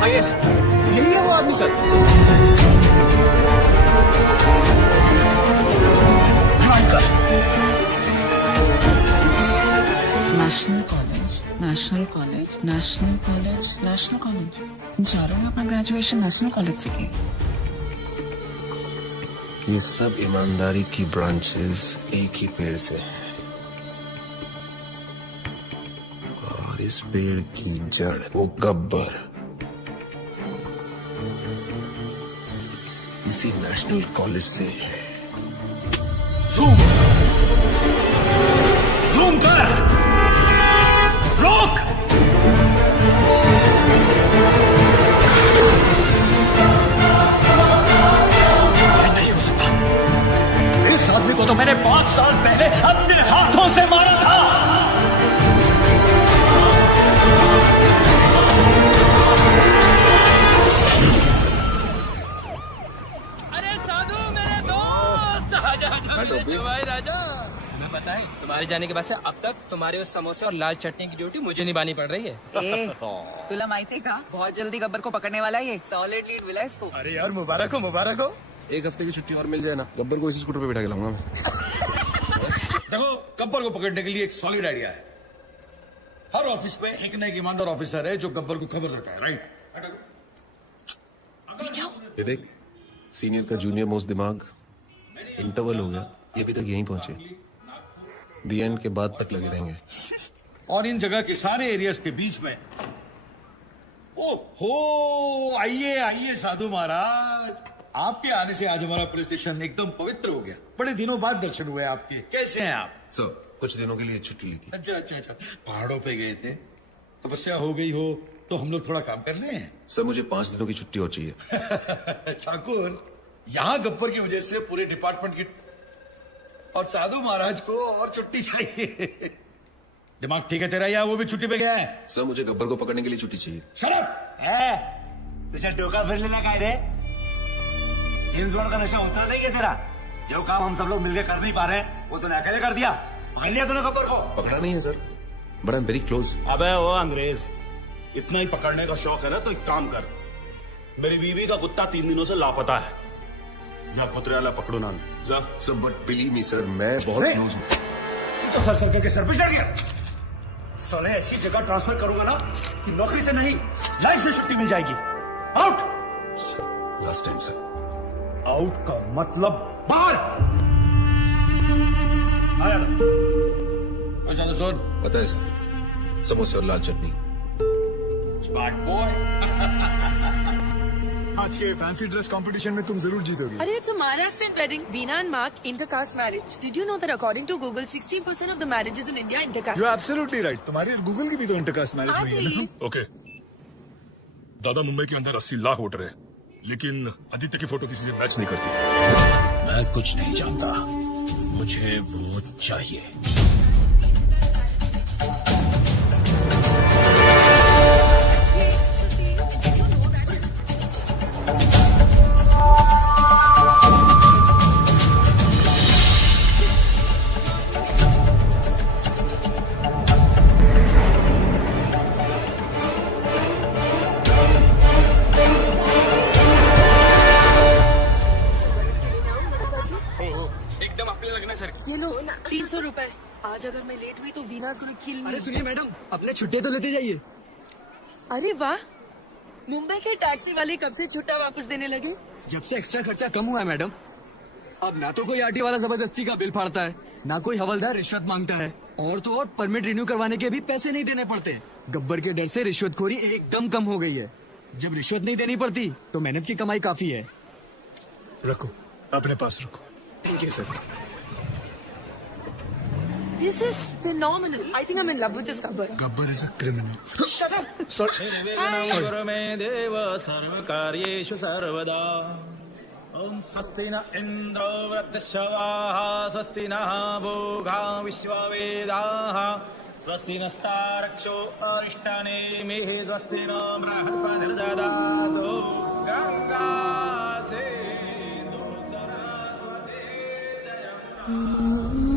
हाँ यस, यही है वो आदमी sir. National college, national college, national college, national college. इन चारों ने अपना ग्रेजुएशन नेशनल कॉलेज से किया। ये सब ईमानदारी की ब्रांचेस एक ही पेड़ से हैं। और इस पेड़ की जड़ वो गब्बर इसी नेशनल कॉलेज से है। जूम जूम कर, रोक। नहीं हो सकता, इस आदमी को तो मैंने 5 साल पहले अपने हाथों से मारा था। भाई राजा, मैं बताएं, तुम्हारे जाने के बाद से अब तक तुम्हारे उस समोसे और लाल चटनी की ड्यूटी मुझे निभानी पड़ रही है। तुला माहिती का बहुत जल्दी गब्बर को पकड़ने वाला है, सॉलिड लीड मिला इसको। अरे यार मुबारक हो, मुबारक हो। 1 हफ्ते की छुट्टी और मिल जाए ना, गब्बर को इसी स्कूटर पे बिठा के लाऊंगा मैं। देखो, गब्बर को पकड़ने के लिए एक सॉलिड आइडिया है। हर ऑफिस में एक ना एक ईमानदार ऑफिसर है जो गब्बर को खबर देता है, राइट? ये देख, सीनियर का जूनियर मोस्ट दिमाग, इंटरवल हो गया, ये भी तक यहीं पहुंचे, दी एंड के बाद तक लगे रहेंगे। और इन जगह के सारे एरियाज के बीच में, ओहो, आइए आइए साधु महाराज, आपके आने से आज हमारा पुलिस स्टेशन एकदम पवित्र हो गया। बड़े दिनों बाद दर्शन हुए आपके। कैसे हैं आप? सर, कुछ दिनों के लिए छुट्टी ली थी। अच्छा अच्छा अच्छा, पहाड़ों पे गए थे, तपस्या हो गई हो तो हम लोग थोड़ा काम कर ले हैं। सर, मुझे 5 दिनों की छुट्टी और चाहिए। ठाकुर, यहाँ गब्बर की वजह से पूरे डिपार्टमेंट की और साधु महाराज को और छुट्टी चाहिए। दिमाग ठीक है तेरा, या वो भी छुट्टी पे गया है? सर, मुझे गब्बर को पकड़ने के लिए छुट्टी चाहिए। शराब तुझे डोका फिर लेना का रे? जेम्स बॉन्ड का नशा उतरा नहीं है तेरा? जो काम हम सब लोग मिलकर कर नहीं पा रहे हैं, वो तूने अकेले कर दिया। पकड़ लिया तूने गब्बर को? पकड़ा नहीं है sir, but I am very close. अबे वो अंग्रेज, इतना ही पकड़ने का शौक है ना तो एक काम कर, मेरी बीवी का कुत्ता 3 दिनों से लापता है, जा कुतरे वाला पकड़ो ना जा। Sir, but believe me sir, मैं बहुत क्लोज हूँ। तो सर करके सर पे चढ़ गया। साले ऐसी जगह ट्रांसफर करूंगा ना कि नौकरी से नहीं, लाइफ से छुट्टी मिल जाएगी। Out. Last time sir. Out का मतलब बाहर। सुन, पता है सर, समोसे और लाल चटनी। Smart boy. आज के फैंसी ड्रेस कंपटीशन में तुम जरूर जीतोगे। Arey, it's a Maharashtrian wedding. Veena and Mark, intercaste marriage. Did you know that according to Google, 16% of the marriages in India are intercaste? You're absolutely right. तुम्हारी गूगल की भी तो इंटरकास्ट मैरिज हुई है ना? ओके, दादा मुंबई के अंदर 80 लाख वोटर है, लेकिन आदित्य की फोटो किसी से मैच नहीं करती। मैं कुछ नहीं जानता, मुझे वो चाहिए। ये लो 300 रुपए। आज अगर मैं लेट हुई तो वीना's gonna kill me। अरे सुनिए मैडम, अपने छुट्टे तो लेते जाइए। अरे वाह, मुंबई के टैक्सी वाले कब से छुट्टा वापस देने लगे? जब से एक्स्ट्रा खर्चा कम हुआ है मैडम। अब ना तो कोई आरटी वाला जबरदस्ती का बिल फाड़ता है, ना कोई हवलदार रिश्वत मांगता है, और तो और परमिट रिन्यू करवाने के भी पैसे नहीं देने पड़ते। गब्बर के डर से रिश्वतखोरी एकदम कम हो गई है। जब रिश्वत नहीं देनी पड़ती तो मेहनत की कमाई काफी है। रखो, अपने पास रखो। ठीक है sir. This is phenomenal. I think I'm in love with this Gabbar. Gabbar is a criminal. Shut up. Sorry. गुरु मे देव सर्वकार्येषु सर्वदा। ओम स्वस्ति न इंद्रो वृद्धश्रवाः, स्वस्ति नः भोगा विश्ववेदाः, स्वस्ति नस्तारक्षो अरिष्टानेमिः, स्वस्ति न बृहस्पतिर्दधातु। गंगा सिंधु सरस्वती जयम्।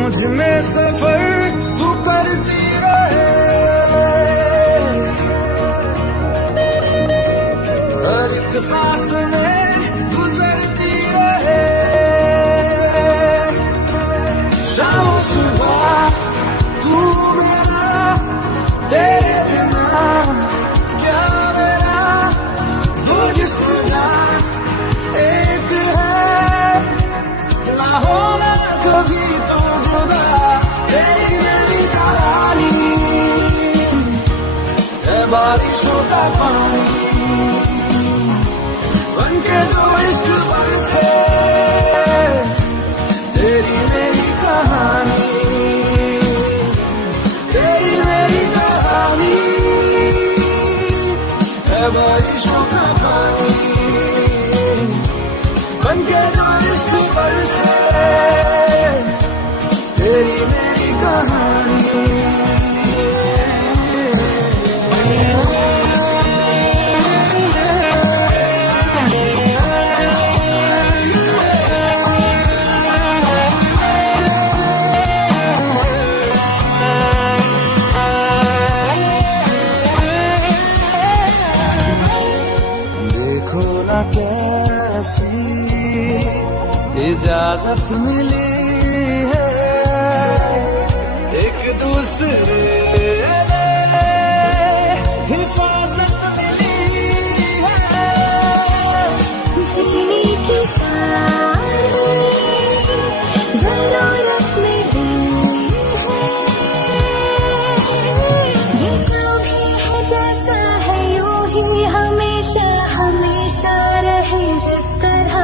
मुझ में सफर तू करती रहे, सांस में गुजरती रहे शाम सुबह तू मेरा तेरे बिना क्या मेरा दो जिस्म एक है ना होना कभी तो जुदा तेरी मेरी कहानी है बारिशों का पानी बनके जो इश्क बरसे तेरी मेरी कहानी तेरी मेरी कहानी है बारिशों का पानी बनके जो इश्क बरसे तेरी मेरी कहानी कैसी इजाजत मिली है एक दूसरे हिफाजत मिली है जीने की सारी जरूरत मिली है ये जो भी है जैसा है यूं ही हमेशा हमेशा रहे जिस तरह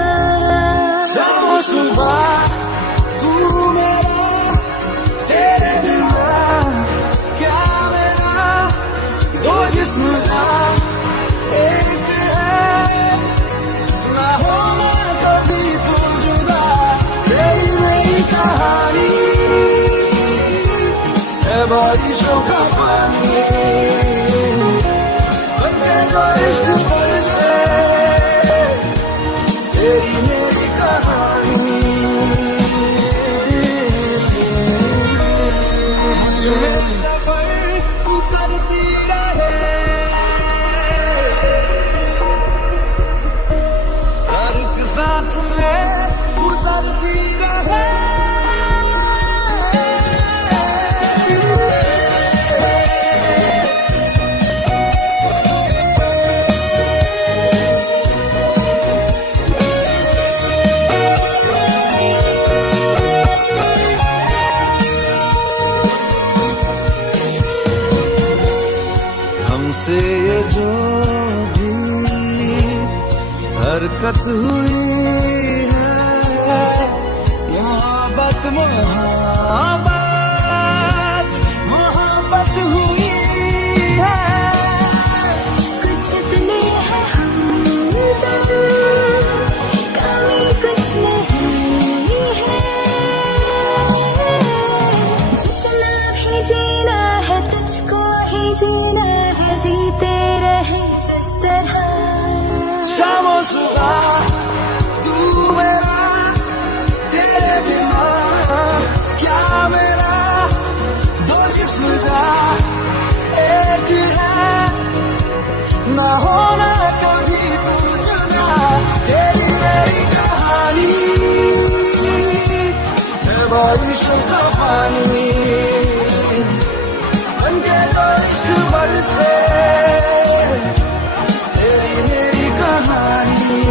शाम सुबह तू मेरा तेरे बिना क्या मेरा दो जिस्म एक है ना होना कभी तू जुदा तेरी मेरी कहानी है बारिशों का पानी इश्क बरसे तेरी मेरी कहानी सफर उतरती रहे हर एक सांस में गुजरती रहे हमसे ये जो भी हरकत हुई है मोहब्बत मोहब्बत मोहब्बत हुई है कुछ इतने हैं हमदम कभी कुछ नहीं है जितना भी जीना है तुझको ही जीना है जीते रहे जिस तरह शाम सुबह तू मेरा तेरे बिना क्या मेरा दो जिस्म एक है ना होना कभी तू जुदा तेरी मेरी कहानी है बारिशों का पानी बनके जो इश्क बरसे तेरी मेरी कहानी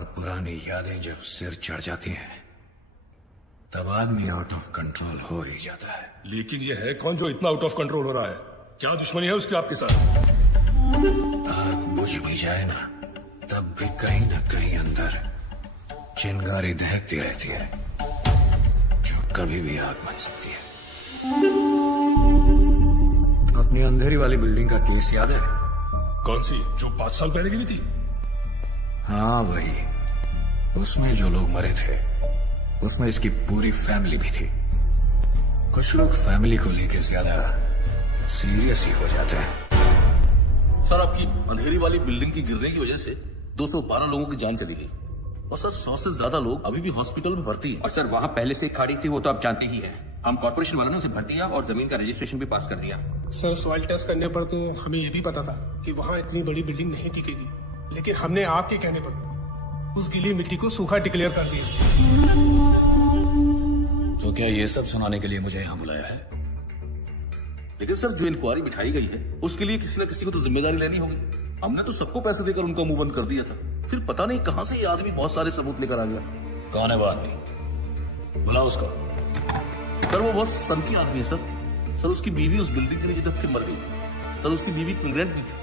और पुरानी यादें जब सिर चढ़ जाती हैं तब आदमी आउट ऑफ कंट्रोल हो ही जाता है। लेकिन ये है कौन जो इतना आउट ऑफ कंट्रोल हो रहा है? क्या दुश्मनी है उसकी आपके साथ? आग बुझ भी जाए ना तब भी कहीं ना कहीं अंदर चिंगारी दहकती रहती है जो कभी भी आग बन सकती है। अपनी अंधेरी वाली बिल्डिंग का केस याद है? कौन सी जो 5 साल पहले गिरी थी? हाँ वही। उसमें जो लोग मरे थे उसमें इसकी पूरी फैमिली भी थी। कुछ लोग फैमिली को लेकर ज्यादा सीरियस ही हो जाते हैं। सर आपकी अंधेरी वाली बिल्डिंग की गिरने की वजह से 212 लोगों की जान चली गई और सर 100 से ज्यादा लोग अभी भी हॉस्पिटल में भर्ती हैं। और सर वहाँ पहले से खाड़ी थी वो तो आप जानते ही हैं। हम कॉर्पोरेशन वालों ने उसे भर दिया और जमीन का रजिस्ट्रेशन भी पास कर दिया। सर सॉइल टेस्ट करने पर तो हमें ये भी पता था कि वहाँ इतनी बड़ी बिल्डिंग नहीं टिकेगी, लेकिन हमने आपके कहने पर उस गीली मिट्टी को सूखा डिक्लेयर कर दिया। तो क्या ये सब सुनाने के लिए मुझे यहाँ बुलाया है? लेकिन सर जो इंक्वायरी बिठाई गई है उसके लिए किसी न किसी को तो जिम्मेदारी लेनी होगी। हमने तो सबको पैसे देकर उनका मुंह बंद कर दिया था, फिर पता नहीं कहां से ये आदमी बहुत सारे सबूत लेकर आ गया। कौन है वो आदमी? बुलाओ उसको। सर वो बहुत सन की आदमी है सर। सर उसकी बीवी उस बिल्डिंग के नीचे दब के मर गई। सर उसकी बीवी प्रेग्नेंट भी थी।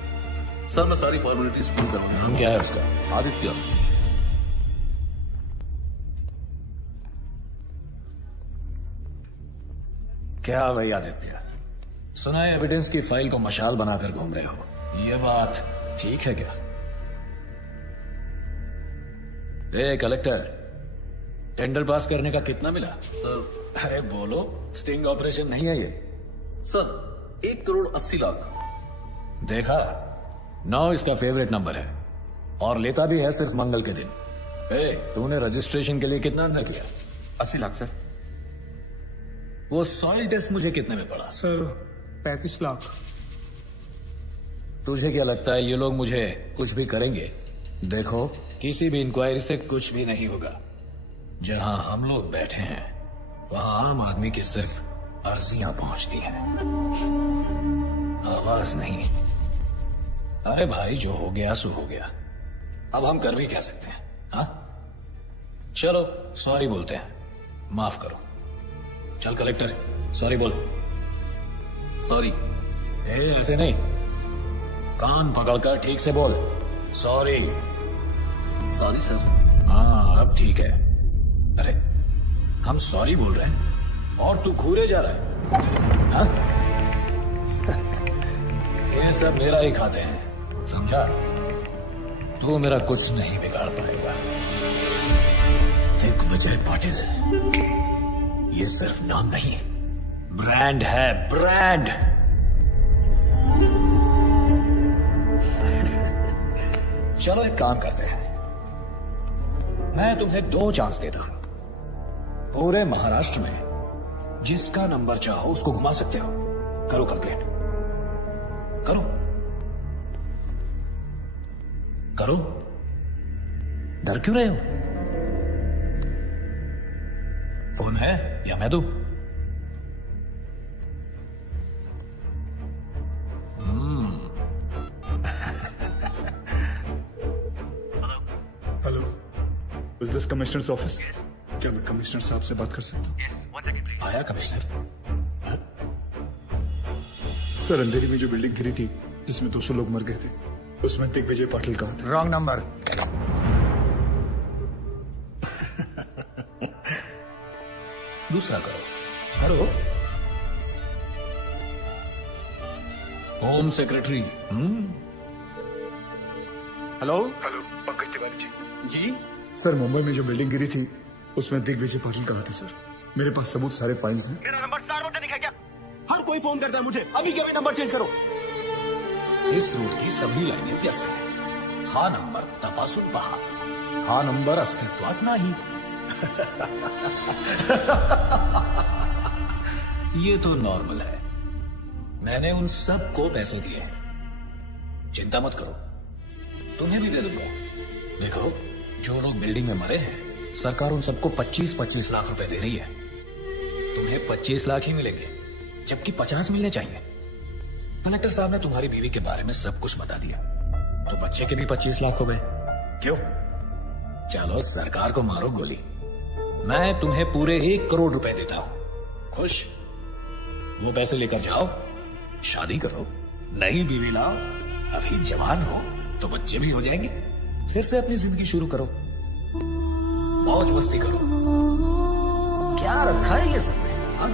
सर मैं सारी फॉर्मेलिटीज पूरी कर रहा हूँ। नाम क्या है उसका? आदित्य। क्या भाई आदित्य, सुना है एविडेंस की फाइल को मशाल बनाकर घूम रहे हो, ये बात ठीक है क्या? ए कलेक्टर, टेंडर पास करने का कितना मिला? सर अरे बोलो, स्टिंग ऑपरेशन नहीं है ये। सर 1 करोड़ 80 लाख। देखा, 9 इसका फेवरेट नंबर है और लेता भी है सिर्फ मंगल के दिन। ए, तूने रजिस्ट्रेशन के लिए कितना अंदर किया? 80 लाख सर। वो सॉइल टेस्ट मुझे कितने में पड़ा? सर 35 लाख। तुझे क्या लगता है ये लोग मुझे कुछ भी करेंगे? देखो, किसी भी इंक्वायरी से कुछ भी नहीं होगा। जहां हम लोग बैठे हैं वहां आम आदमी की सिर्फ अर्जियां पहुंचती हैं, आवाज नहीं। अरे भाई, जो हो गया सो हो गया, अब हम कर भी क्या सकते हैं? हाँ, चलो सॉरी बोलते हैं, माफ करो। चल कलेक्टर, सॉरी बोल। सॉरी। ऐसे नहीं, कान पकड़कर ठीक से बोल। सॉरी। Sorry sir. हाँ अब ठीक है। अरे हम सॉरी बोल रहे हैं और तू घूरे जा रहा है, हाँ? ये सब मेरा ही खाते हैं, समझा? तू मेरा कुछ नहीं बिगाड़ पाएगा। दिग्विजय पाटिल ये सिर्फ नाम नहीं, ब्रांड है, ब्रांड। चलो एक काम करते हैं, मैं तुम्हें 2 चांस देता हूं। पूरे महाराष्ट्र में जिसका नंबर चाहो उसको घुमा सकते हो। करो कंप्लेंट, करो करो, डर क्यों रहे हो? फोन है या मैं दूं? Hello, is this commissioners office? क्या मैं कमिश्नर साहब से बात कर सकता हूँ? आया कमिश्नर? सर, अंधेरी में जो बिल्डिंग गिरी थी जिसमें 200 लोग मर गए थे, उसमें दिग्विजय पाटिल कहा था। Wrong number. दूसरा करो, करो। Home secretary. Hello hello, Pankaj Tiwari ji. जी सर, मुंबई में जो बिल्डिंग गिरी थी उसमें दिग्विजय पाटिल कहा था सर। मेरे पास सबूत, सारे फाइल्स हैं। मेरा नंबर 4 रोटे दिखा क्या? हर कोई फोन करता है मुझे, अभी के अभी नंबर चेंज करो। इस रूट की सभी लाइनें व्यस्त हैं। हा नंबर तपासून पहा, हा नंबर अस्तित्वात नाही। ये तो नॉर्मल है। मैंने उन सब को पैसे दिए हैं, चिंता मत करो, तुम्हें भी दे दूंगा। देखो, जो लोग बिल्डिंग में मरे हैं, सरकार उन सबको 25-25 लाख रुपए दे रही है। तुम्हें 25 लाख ही मिलेंगे, जबकि 50 मिलने चाहिए। कलेक्टर साहब ने तुम्हारी बीवी के बारे में सब कुछ बता दिया, तो बच्चे के भी 25 लाख हो गए। क्यों? चलो सरकार को मारो गोली। मैं तुम्हें पूरे 1 करोड़ रुपए देता हूं। खुश? वो पैसे लेकर जाओ, शादी करो, नई बीवी लाओ, अभी जवान हो तो बच्चे भी हो जाएंगे, फिर से अपनी जिंदगी शुरू करो, मौज मस्ती करो। क्या रखा है ये सब में? हाँ?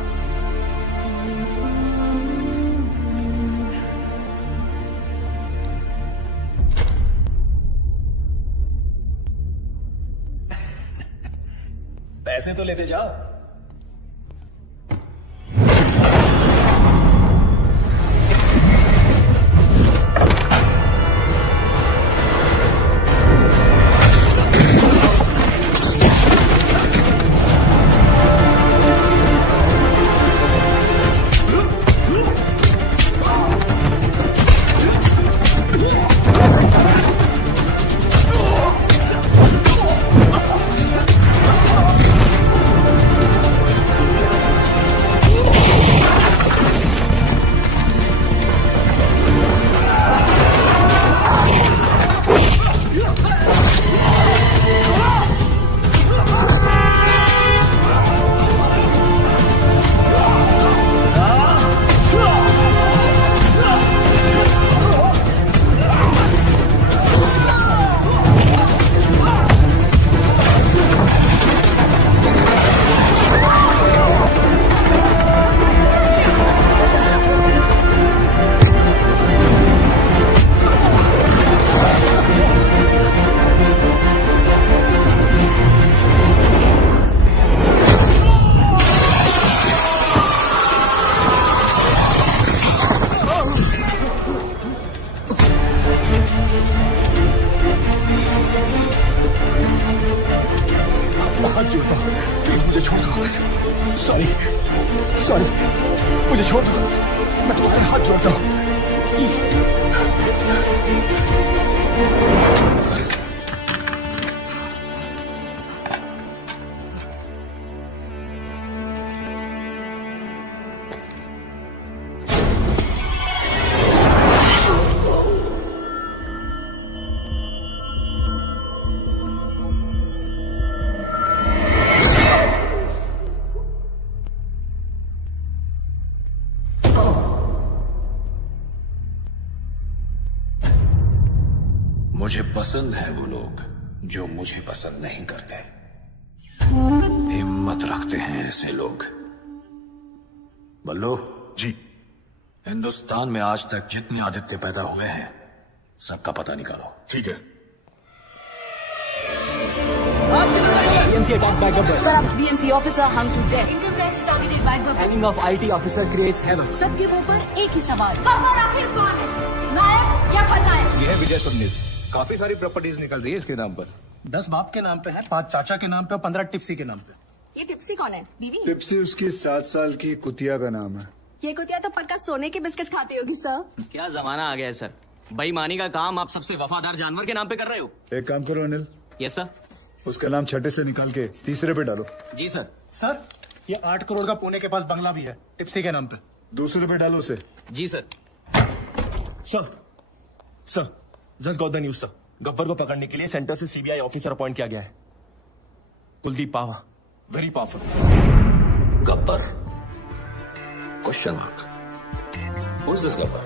पैसे तो लेते जाओ। प्लीज मुझे छोड़ दो। सॉरी मुझे छोड़ दो, मैं तुम्हारे हाथ जोड़ता हूँ प्लीज। मुझे पसंद है वो लोग जो मुझे पसंद नहीं करते। हिम्मत रखते हैं ऐसे लोग। बल्लू जी, हिंदुस्तान में आज तक जितने आदित्य पैदा हुए हैं सबका पता निकालो। ठीक है। BMC attacked by Gabbar. Corrupt BMC officer hung to death. Income tax targeted by Gabbar. Hanging of IT officer creates havoc. सबके मुंह पर एक ही सवाल, गब्बर आखिर कौन है, नायक या खलनायक? ये है विजय सबनीस। काफी सारी प्रॉपर्टीज निकल रही है इसके नाम पर। 10 बाप के नाम पे है, 5 चाचा के नाम पे और 15 टिप्सी के नाम पे। ये टिप्सी कौन है? बीवी? टिप्सी उसकी 7 साल की कुतिया का नाम है। ये कुतिया तो पक्का सोने के बिस्किट खाती होगी सर। क्या जमाना आ गया है सर, बेईमानी का काम आप सबसे वफादार जानवर के नाम पे कर रहे हो। एक काम करो अनिल। Yes sir. उसका नाम छठे से निकाल के तीसरे पे डालो। जी सर। सर ये 8 करोड़ का पुणे के पास बंगला भी है टिप्सी के नाम पे। दूसरे पे डालो उसे। जी sir. Sir just got the news sir. Gabbar को पकड़ने के लिए सेंटर से सीबीआई ऑफिसर अपॉइंट किया गया है, Kuldeep Pawa, very powerful. Gabbar? Question mark. Who is this Gabbar?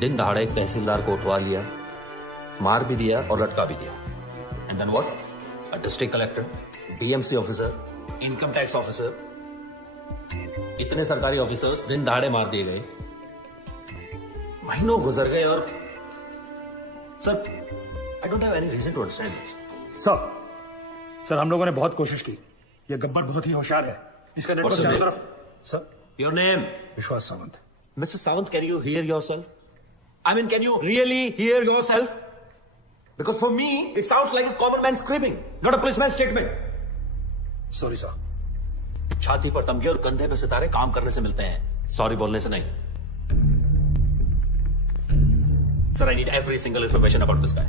दिन दहाड़े एक तहसीलदार को उठवा लिया, मार भी दिया और लटका भी दिया। And then what? A district collector, BMC officer, income tax officer, इतने सरकारी ऑफिसर्स दिन दहाड़े मार दिए गए। महीनों गुजर गए और sir I don't have any reason to understand this. Sir हम लोगों ने बहुत कोशिश की। ये गब्बर बहुत ही होशियार है, इसका नेटवर्क चारों तरफ। Sir your name? Vishwas Sawant. Mister Sawant, can you hear yourself? I mean, can you really hear yourself? Because for me, it sounds like a common man screaming, not a policeman's statement. Sorry, sir. छाती पर तमगे और कंधे में सितारे काम करने से मिलते हैं, सॉरी बोलने से नहीं। Sir, I need every single information about this guy.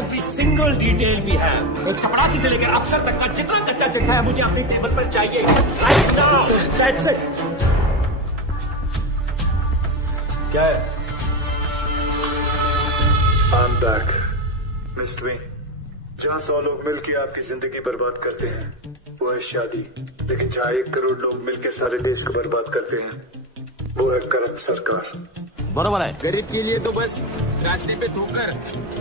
Every single detail we have. एक चपरासी से लेकर अफसर तक का जितना कच्चा चिट्ठा है मुझे अपनी टेबल पर चाहिए। Right now. That's it. क्या है? I'm back. मिस्टर वेन, जहाँ 100 लोग मिलकर आपकी जिंदगी बर्बाद करते हैं वो है शादी, लेकिन जहाँ 1 करोड़ लोग मिलकर सारे देश को बर्बाद करते हैं वो है करप्ट सरकार। बराबर है। गरीब के लिए तो बस रास्ते पे ठोकर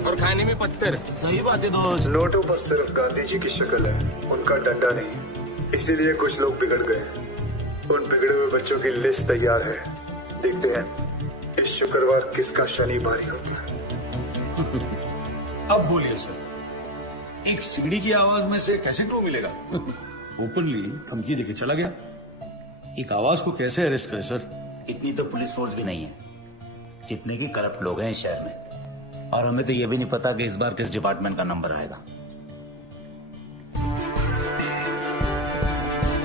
और खाने में पत्थर। सही बात है दोस्त। नोटों पर सिर्फ गांधी जी की शक्ल है, उनका डंडा नहीं। इसीलिए कुछ लोग बिगड़ गए। उन बिगड़े हुए बच्चों की लिस्ट तैयार है। देखते हैं इस शुक्रवार किसका शनि भारी होता है। अब बोलिए सर, एक सीढ़ी की आवाज में से कैसे क्रू मिलेगा? ओपनली धमकी देके चला गया। एक आवाज को कैसे अरेस्ट करे सर? इतनी तो पुलिस फोर्स भी नहीं है जितने की करप्ट लोग हैं इस शहर में, और हमें तो ये भी नहीं पता कि इस बार किस डिपार्टमेंट का नंबर आएगा।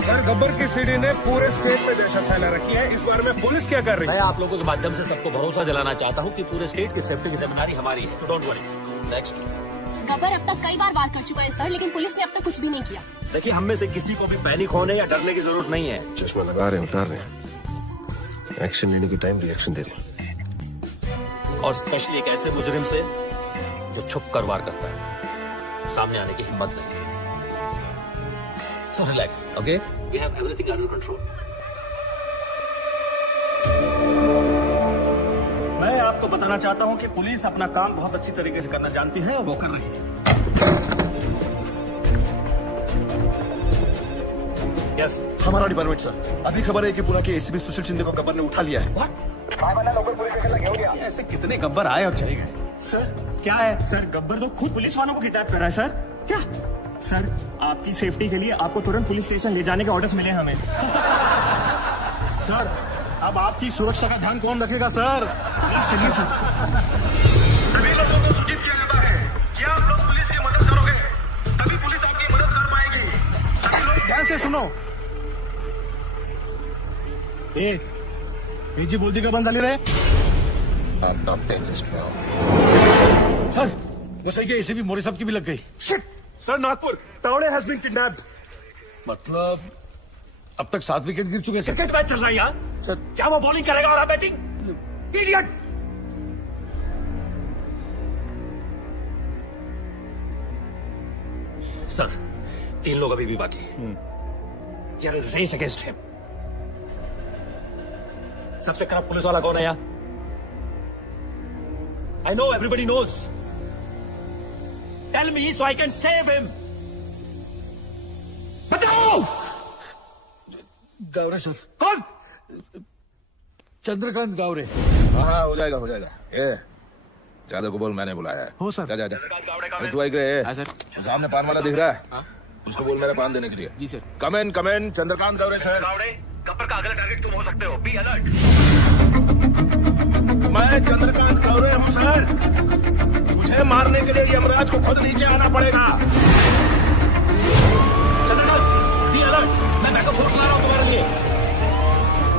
सर, गब्बर की सीडी ने पूरे स्टेट में दहशत फैला रखी है। इस बारे में पुलिस क्या कर रही है? मैं आप लोगों के माध्यम से सबको भरोसा दिलाना चाहता हूँ कि पूरे स्टेट की सेफ्टी की जिम्मेदारी हमारी है, तो डोंट वरी। नेक्स्ट। गब्बर अब तक कई बार वार कर चुका है सर, लेकिन पुलिस ने अब तक कुछ भी नहीं किया। देखिए, हम में से किसी को भी पैनिक होने या डरने की जरूरत नहीं है। चश्मा लगा रहे हैं, उतार रहे हैं। एक्शन लेने की टाइम रिएक्शन दे रहे हैं। और स्पेशली एक ऐसे मुजरिम से जो छुप कर वार करता है, सामने आने की हिम्मत नहीं। So relax, okay? We have everything under control. मैं आपको बताना चाहता हूं कि पुलिस अपना काम बहुत अच्छी तरीके से करना जानती है और वो कर रही है। यस, हमारा डिपार्टमेंट सर, अभी खबर है कि पूरा के एसीपी सुशील शिंदे को गब्बर ने उठा लिया है। ऐसे कितने गब्बर आए और चले गए? सर, क्या है? सर, गब्बर तो खुद पुलिस वालों को किडनैप कर रहा है सर। क्या? सर, आपकी सेफ्टी के लिए आपको तुरंत पुलिस स्टेशन ले जाने के ऑर्डर्स मिले हैं हमें। सर, अब आपकी सुरक्षा का ध्यान कौन रखेगा सर? चलिए सर। सभी लोगों को सूचित किया जाता है कि आप लोग पुलिस की मदद करोगे, तभी पुलिस आपकी मदद कर पाएगी। सभी लोग ध्यान से सुनो। जी बोलती का बंद रे। सर, वो सही है, इसे भी मोरे साहब की भी लग गई। Shit! Sir, Nagpur Tawde has been kidnapped. मतलब अब तक 7 विकेट गिर चुके हैं। क्रिकेट मैच चल रहा है यार। सर, क्या वो बॉलिंग करेगा और आप बैटिंग? इडियट! सर, 3 लोग अभी भी बाकी हैं। यार, रेस अगेंस्ट हिम। सबसे खराब पुलिस वाला कौन है यार? I know, everybody knows. Tell me so I can save him. बताओ। गावरे सर। कौन? चंद्रकांत गावरे। हाँ, हो जाएगा हो जाएगा। ये जादव को बोल मैंने बुलाया है। हो सर। जा जा जा। तू आई गए? हाँ सर। सामने पान वाला दिख रहा है? उसको बोल मेरा पान देने के लिए। जी सर। कम इन चंद्रकांत गावरे सर। गब्बर का अगला टारगेट तुम हो सकते हो। B alert. मैं चंद्रकांत गावरे हूँ सर। मुझे मारने के लिए यमराज को खुद नीचे आना पड़ेगा। Chandrakant, be alert. मैं बैकअप फोर्स ला रहा हूँ तुम्हारे लिए।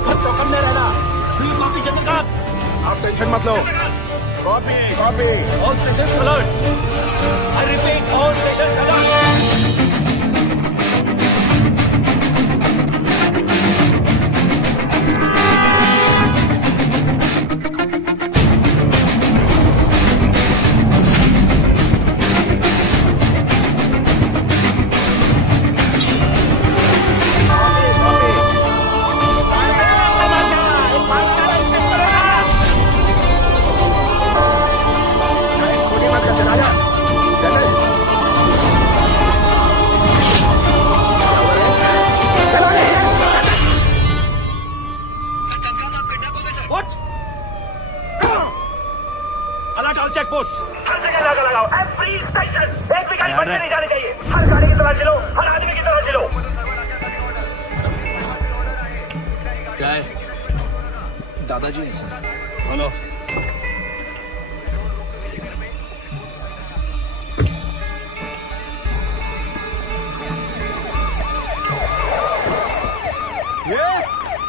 बहुत चौकन्ने रहना। Be copy Chandrakant. आप टेंशन मत लो। Copy copy. All station alert. I repeat, all station alert. दादाजी है सर। बोलो।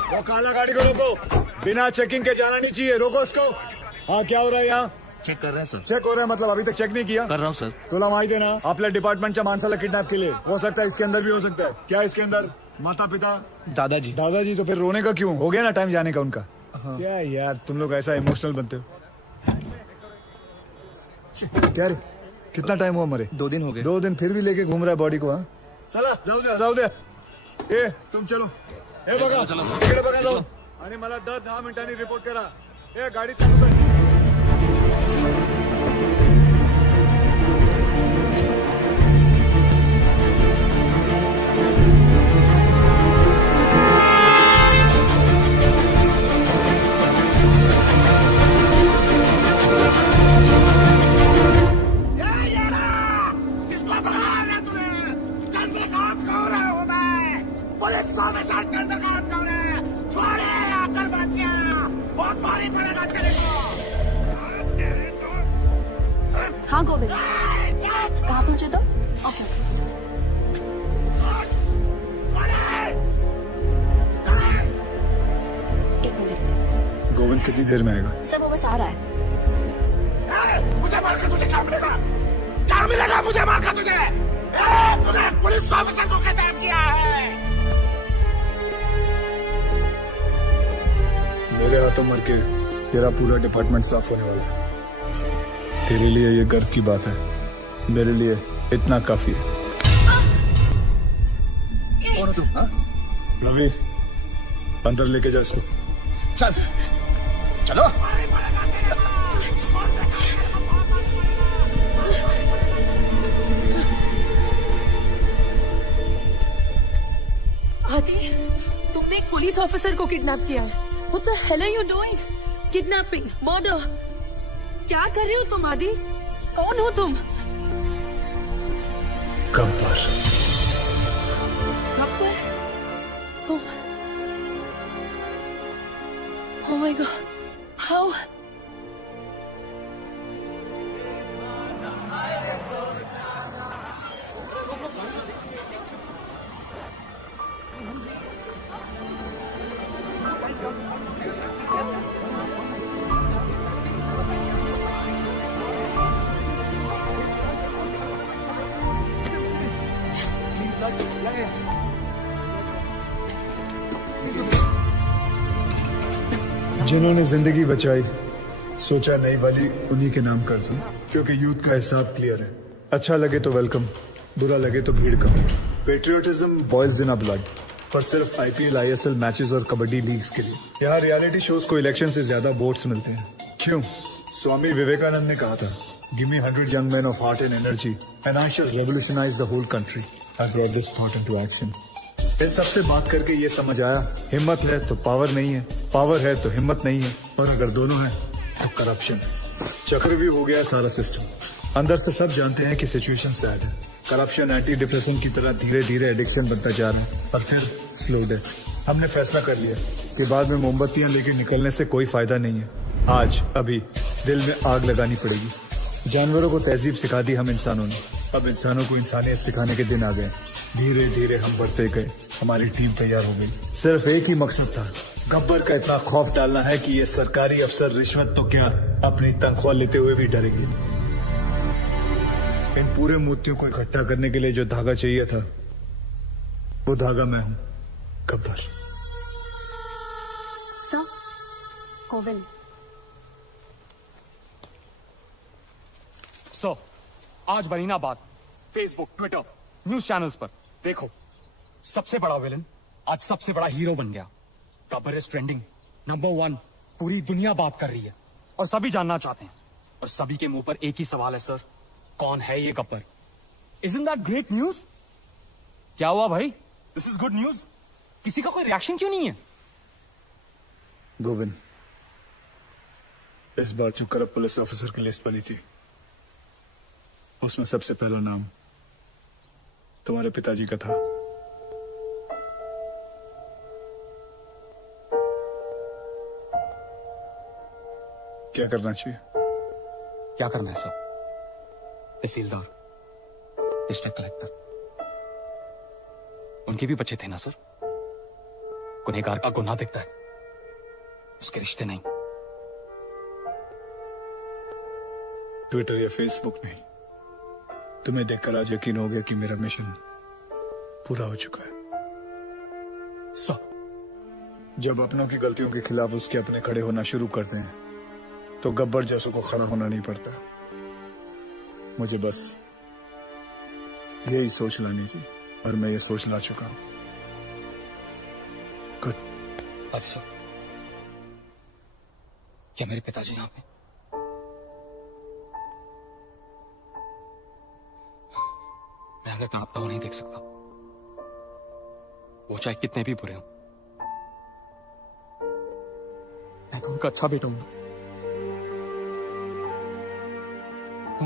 वो काला गाड़ी को रोको, बिना चेकिंग के जाना नहीं चाहिए। रोको उसको। हाँ, क्या हो रहा है यहाँ? चेक कर रहे हैं सर। चेक हो रहा है मतलब अभी तक चेक नहीं किया? कर रहा हूँ सर। तुला माहिती है ना, आपल्या डिपार्टमेंटच्या माणसाला किडनॅप केले। हो सकता है इसके अंदर भी हो सकता है। क्या इसके अंदर? माता पिता? दादाजी। दादाजी? तो फिर रोने का क्यों? हो गया ना टाइम जाने का उनका। क्या यार, तुम लोग ऐसा इमोशनल बनते हो। क्या रे, कितना टाइम हुआ मरे? 2 दिन हो गए। 2 दिन फिर भी लेके घूम रहा है बॉडी को? हाँ चला जाऊ दे. ए तुम चलो. हे बघा इकडे बघा जाऊ. आणि मला 10 मिनिटांनी रिपोर्ट करा. ए गाडी चालू कर. हाँ गोविंद, कहाँ पहुंचे तुम? ओके. एक मिनट. गोविंद कितनी देर में आएगा? सब वो बस आ रहा है. मुझे मार कर तुझे क्या मिलेगा? क्या मिलेगा मुझे मार कर तुझे? तूने पुलिस ऑफिसर को किडनैप किया है. मेरे हाथों मर के तेरा पूरा डिपार्टमेंट साफ होने वाला है. तेरे लिए ये गर्व की बात है, मेरे लिए इतना काफी है. कौन हो तुम? रवि, अंदर लेके जा इसको. चल चलो. आदि, तुमने एक पुलिस ऑफिसर को किडनैप किया है. What the hell are you doing? Kidnapping, murder. क्या कर रहे हो तुम आदि? कौन हो तुम? Gabbar. Gabbar? Oh my God. How? जिन्होंने जिंदगी बचाई, सोचा नई वाली उन्हीं के नाम कर दूं, क्योंकि यूथ का हिसाब क्लियर है. अच्छा लगे तो वेलकम, बुरा लगे तो भीड़ कम. Patriotism boils in a blood, पर सिर्फ आईपीएल, आईएसएल मैचेस और कबड्डी लीग्स के लिए. यहाँ रियलिटी शोज को इलेक्शन से ज्यादा वोट्स मिलते हैं. क्यों? स्वामी विवेकानंद ने कहा था, give me 100 young men of heart and energy and I shall revolutionize the whole country. I brought this thought into action. इन सबसे बात करके ये समझ आया, हिम्मत है तो पावर नहीं है, पावर है तो हिम्मत नहीं है, और अगर दोनों है तो करप्शन. चक्रव्यूह हो गया सारा सिस्टम. अंदर से सब जानते हैं कि सिचुएशन सैड है. करप्शन एंटी डिप्रेशन की तरह धीरे धीरे एडिक्शन बनता जा रहा है और फिर स्लो डेथ. हमने फैसला कर लिया कि बाद में मोमबत्तियां लेके निकलने से कोई फायदा नहीं है. आज अभी दिल में आग लगानी पड़ेगी. जानवरों को तहजीब सिखा दी हम इंसानों ने, अब इंसानों को इंसानियत सिखाने के दिन आ गए. धीरे धीरे हम बढ़ते गए, हमारी टीम तैयार हो गई. सिर्फ एक ही मकसद था, गब्बर का इतना खौफ डालना है कि ये सरकारी अफसर रिश्वत तो क्या अपनी तनख्वाह लेते हुए भी डरेंगे. इन पूरे मोतियों को इकट्ठा करने के लिए जो धागा चाहिए था, वो धागा मैं हूं, गब्बर. सर, गोविंद. सो आज बनी ना बात फेसबुक, ट्विटर, न्यूज चैनल्स पर. देखो, सबसे बड़ा विलन आज सबसे बड़ा हीरो बन गया. Gabbar is trending, number 1. पूरी दुनिया बात कर रही है और सभी जानना चाहते हैं, और सभी के मुंह पर एक ही सवाल है, सर, कौन है ये Gabbar? Isn't that great news? क्या हुआ भाई? This is good news. किसी का कोई रिएक्शन क्यों नहीं है? गोविंद, इस बार जो करप्ट पुलिस ऑफिसर की लिस्ट बनी थी, उसमें सबसे पहला नाम तुम्हारे पिताजी का था. क्या करना चाहिए? क्या करना है सर? तहसीलदार, डिस्ट्रिक्ट कलेक्टर, उनके भी बच्चे थे ना सर. गुनहगार का गुनाह दिखता है, उसके रिश्ते नहीं. ट्विटर या फेसबुक नहीं. तुम्हें देखकर आज यकीन हो गया कि मेरा मिशन पूरा हो चुका है. सर, जब अपनों की गलतियों के खिलाफ उसके अपने खड़े होना शुरू करते हैं, तो गब्बर जैसों को खड़ा होना नहीं पड़ता. मुझे बस यही सोच लानी थी और मैं ये सोच ला चुका हूं। गुड। अच्छा, क्या मेरे पिताजी यहाँ पे? मैं उन्हें तड़पता हुआ नहीं देख सकता, वो चाहे कितने भी बुरे हों। मैं तो उनका अच्छा बेटा हूं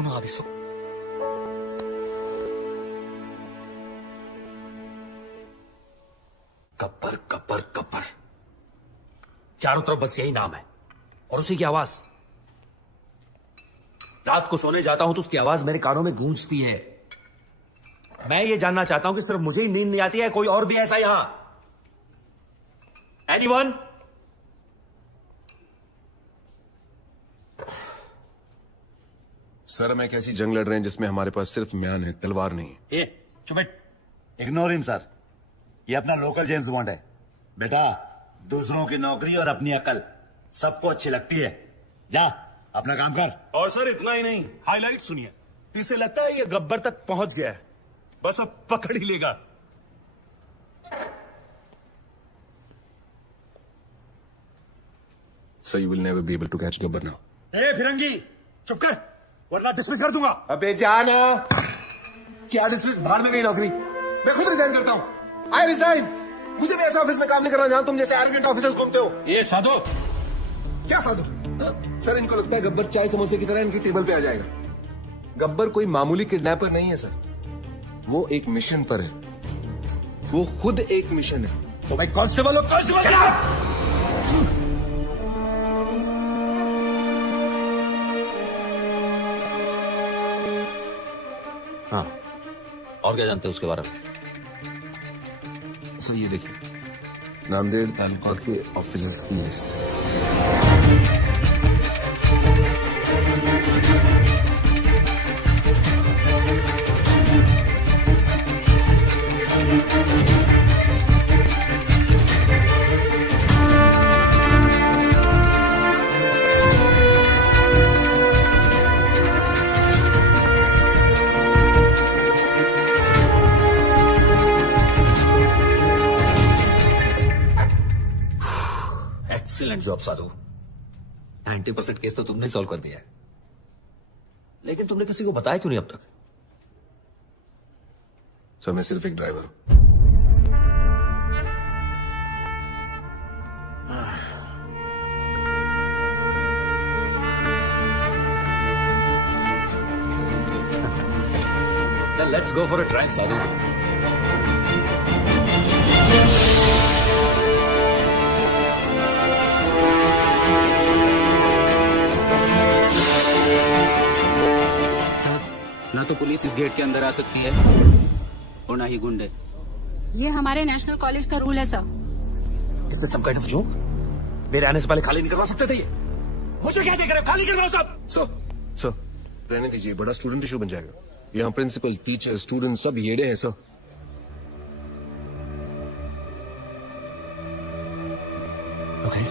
ना आदिसो। गब्बर गब्बर गब्बर, चारों तरफ बस यही नाम है और उसी की आवाज। रात को सोने जाता हूं तो उसकी आवाज मेरे कानों में गूंजती है। मैं ये जानना चाहता हूं कि सिर्फ मुझे ही नींद नहीं आती है, कोई और भी ऐसा यहां? एनीवन? सर, हम एक ऐसी जंग लड़ रहे हैं जिसमें हमारे पास सिर्फ म्यान है, तलवार नहीं है। चुप, इग्नोर हिम सर। ये अपना लोकल जेम्स बॉन्ड है। बेटा, दूसरों की नौकरी और अपनी अकल सबको अच्छी लगती है। जा अपना काम कर। और सर इतना ही नहीं, हाईलाइट सुनिए। इसे लगता है ये गब्बर तक पहुंच गया है, बस अब पकड़ ही लेगा। So you will never be able to catch Gabbar now. ए फिरंगी, चुप कर वरना डिसमिस कर दूंगा। अबे जाना, क्या डिसमिस? बाहर में गई नौकरी। मैं खुद रिजाइन करता हूं। I resign. मुझे भी ऐसा ऑफिस में काम नहीं करना जहां तुम जैसे एरोगेंट ऑफिसर्स घूमते हो। ये साधु। क्या साधु? सर, इनको लगता है गब्बर चाय समोसे की तरह इनकी टेबल पे आ जाएगा। गब्बर कोई मामूली किडनैपर नहीं है सर, वो एक मिशन पर है। वो खुद एक मिशन है। तो भाई कांस्टेबल हो, कांस्टेबल क्या? हाँ, और क्या जानते हो उसके बारे में? सर ये देखिए, नांदेड़ तालुका के ऑफिसर्स की लिस्ट। एक्सीलेंट जॉब साधु। 90% केस तो तुमने सॉल्व कर दिया है, लेकिन तुमने किसी को बताया क्यों नहीं अब तक? सर, मैं सिर्फ एक ड्राइवर हूं। Then let's go for a drive, साधु। ना तो पुलिस इस गेट के अंदर आ सकती है और ना ही गुंडे। ये हमारे नेशनल कॉलेज का रूल है sir. Is this some kind of joke? मेरे आने से पहले खाली नहीं करवा सकते थे ये? मुझे क्या देख रहे हो? खाली करवाओ सब। सर, रहने दीजिए, बड़ा स्टूडेंट इशू बन जाएगा। यहाँ प्रिंसिपल, टीचर, स्टूडेंट सब येड़े हैं सर। Okay.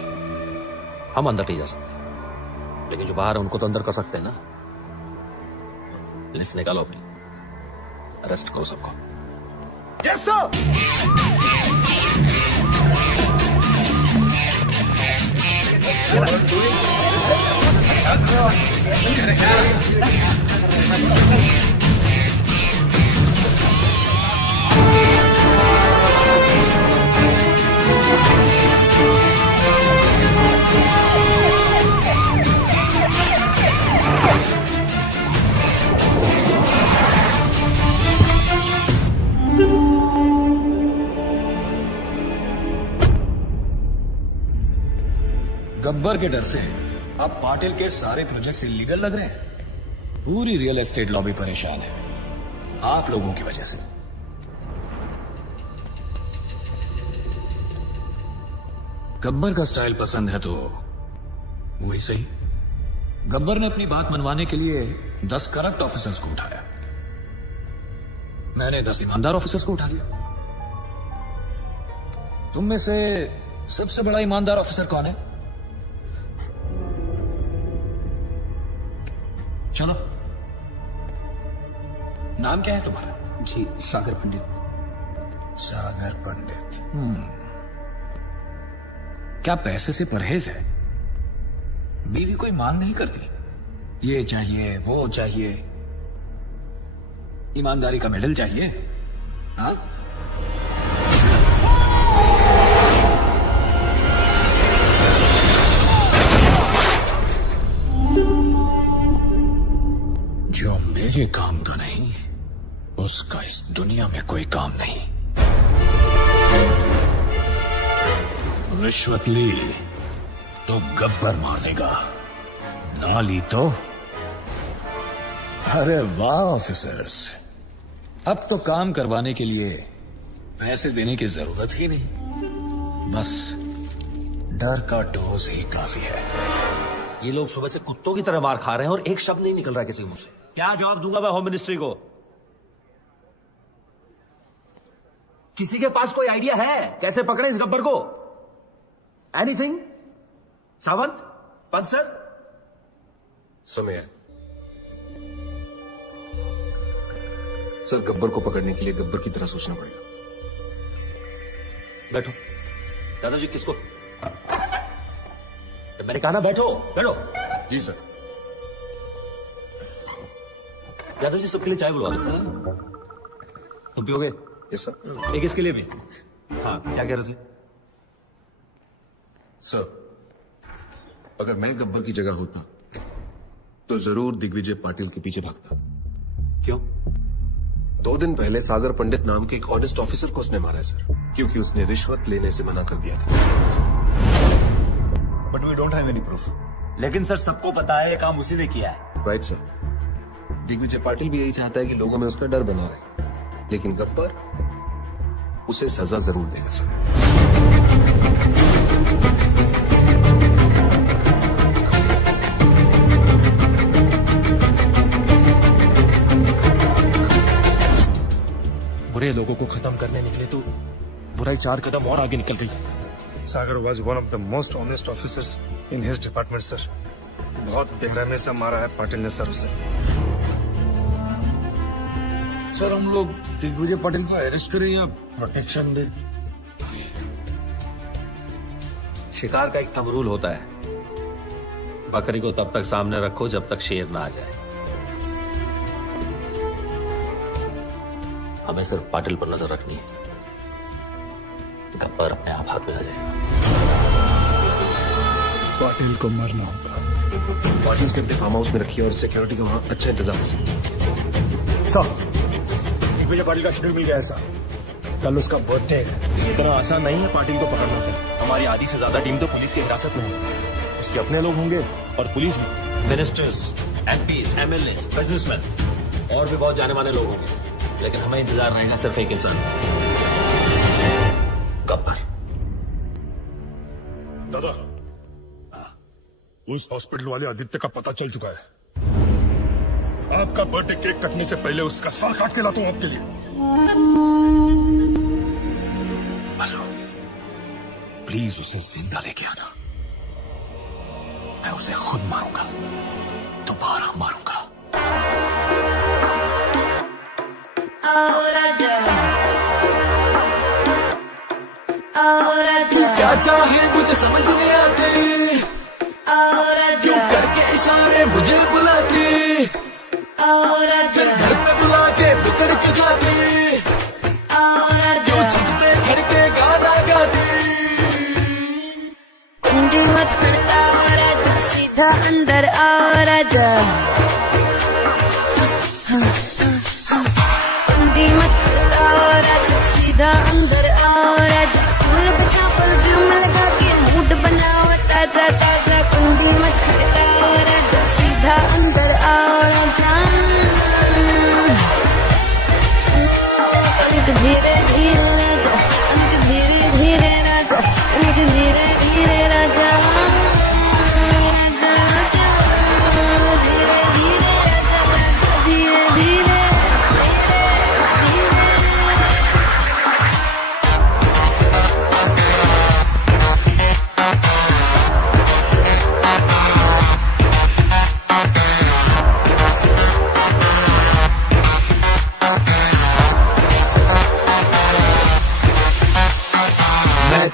हम अंदर नहीं जा सकते, लेकिन जो बाहर है उनको तो अंदर कर सकते हैं ना। लिस्ट निकालो अपनी, अरेस्ट करो सबको। Yes sir. गब्बर के डर से अब पाटिल के सारे प्रोजेक्ट्स इलीगल लग रहे हैं। पूरी रियल एस्टेट लॉबी परेशान है, आप लोगों की वजह से। गब्बर का स्टाइल पसंद है तो वही सही। गब्बर ने अपनी बात मनवाने के लिए 10 करप्ट ऑफिसर्स को उठाया, मैंने 10 ईमानदार ऑफिसर्स को उठा लिया। तुम में से सबसे बड़ा ईमानदार ऑफिसर कौन है? चलो नाम क्या है तुम्हारा? जी सागर पंडित। सागर पंडित। क्या पैसे से परहेज है? बीवी कोई मांग नहीं करती, ये चाहिए वो चाहिए, ईमानदारी का मेडल चाहिए? हाँ? जो मेरे काम का नहीं, उसका इस दुनिया में कोई काम नहीं। रिश्वत ली तो गब्बर मार देगा, ना ली तो। अरे वाह ऑफिसर्स, अब तो काम करवाने के लिए पैसे देने की जरूरत ही नहीं, बस डर का डोज ही काफी है। ये लोग सुबह से कुत्तों की तरह मार खा रहे हैं और एक शब्द नहीं निकल रहा किसी मुंह से। क्या जवाब दूंगा मैं होम मिनिस्ट्री को? किसी के पास कोई आइडिया है कैसे पकड़े इस गब्बर को? एनीथिंग? सावंत, पंत सर? समय है सर, गब्बर को पकड़ने के लिए गब्बर की तरह सोचना पड़ेगा। बैठो दादाजी। किसको? मैंने कहा ना बैठो बैठो। जी सर। यादव जी सबके लिए चाय बुलवा दो। तुम पियोगे? Yes sir. एक इसके लिए भी। हाँ क्या कह रहे थे? सर, अगर मैं गब्बर की जगह होता तो जरूर दिग्विजय पाटिल के पीछे भागता। क्यों? 2 दिन पहले सागर पंडित नाम के एक ऑनेस्ट ऑफिसर को उसने मारा है सर, क्योंकि उसने रिश्वत लेने से मना कर दिया था। But we don't have any proof. लेकिन सर सबको पता है ये काम उसी ने किया है। Right sir. दिग्विजय पाटिल भी यही चाहता है कि लोगों में उसका डर बना रहे, लेकिन गब्बर उसे सजा जरूर देगा सर। बुरे लोगों को खत्म करने निकले तो बुराई 4 कदम और आगे निकल गई। Sagar was one of the most honest officers in his department sir. बहुत बेरहमी से मारा है पाटिल ने सर उसे। सर हम लोग दिग्विजय पाटिल को अरेस्ट करें या प्रोटेक्शन दें? शिकार का एक थंब रूल होता है, बकरी को तब तक सामने रखो जब तक शेर ना आ जाए। हमें सिर्फ पाटिल पर नजर रखनी है, गब्बर अपने आप हाथ में आ जाएगा। पाटिल को मरना होगा। पाटिल के अपने फार्म हाउस में रखिए और सिक्योरिटी का वहां अच्छा इंतजाम हो सके। सर, दिग्विजय पाटिल का शेड्यूल मिल गया है सर। कल उसका बर्थडे है। इतना आसान नहीं है पाटिल को पकड़ना सर। हमारी आधी से ज्यादा टीम तो पुलिस की हिरासत में है। उसके अपने लोग होंगे और पुलिस भी। मिनिस्टर्स, एमपीज, एमएलए, बिजनेसमैन और भी बहुत जाने माने लोग होंगे, लेकिन हमें इंतजार रहेगा सिर्फ एक इंसान, गब्बर। दादा, उस हॉस्पिटल वाले आदित्य का पता चल चुका है। आपका बर्थडे केक कटने से पहले उसका सर काट के लाता हूं आपके लिए। प्लीज उसे जिंदा लेके आना। मैं उसे खुद मारूंगा, दोबारा मारूंगा। तू क्या चाहे मुझे समझ नहीं आती, क्यों करके इशारे मुझे बुलाती, फिर घर पे बुला के बिखर के जाती, क्यों छत पे खड़ के गाना गाती। कुंडी मत खड़का और आजा, सीधा अंदर और आजा। कुंडी मत खड़का और आजा, सीधा अंदर और आजा। फूल बचा परफ्यूम लगा के मूड बनाओ ताजा ताजा। कुंडी मत खड़का और आजा, सीधा अंदर और आजा। अनिक धीरे धीरे राजा, अनिक धीरे धीरे राजा, अनिक धीरे धीरे राजा। धीरे धीरे राजा, धीरे धीरे।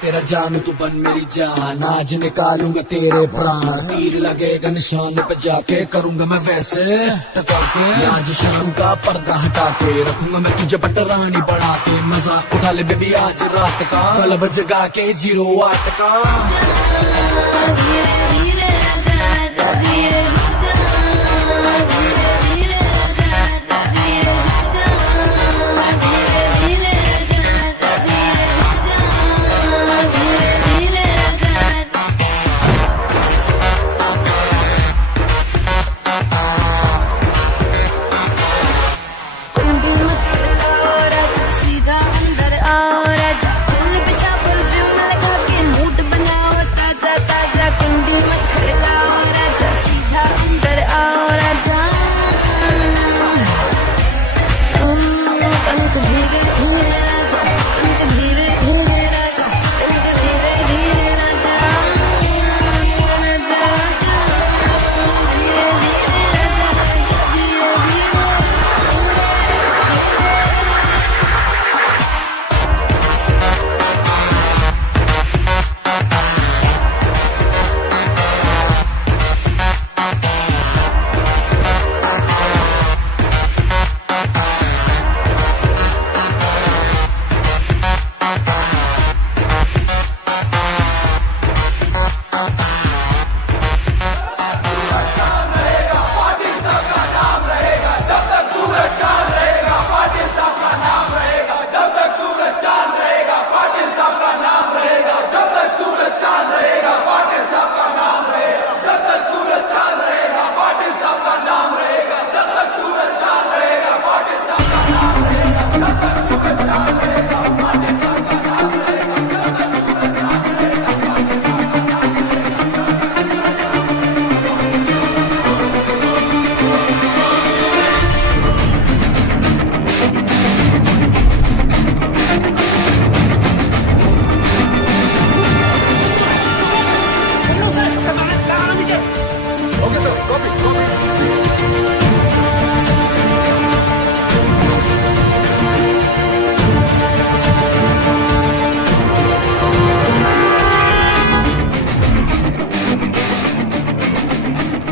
तेरा जान तू बन मेरी जान, आज निकालूंगा तेरे प्राण, तीर लगेगा निशान पे जाके करूंगा मैं वैसे टका के, आज शाम का पर्दा हटा के रखूंगा मैं तुझे पटरानी बढ़ा के, मजाक उठा ले बेबी आज रात का, क्लब जगा के 08 का।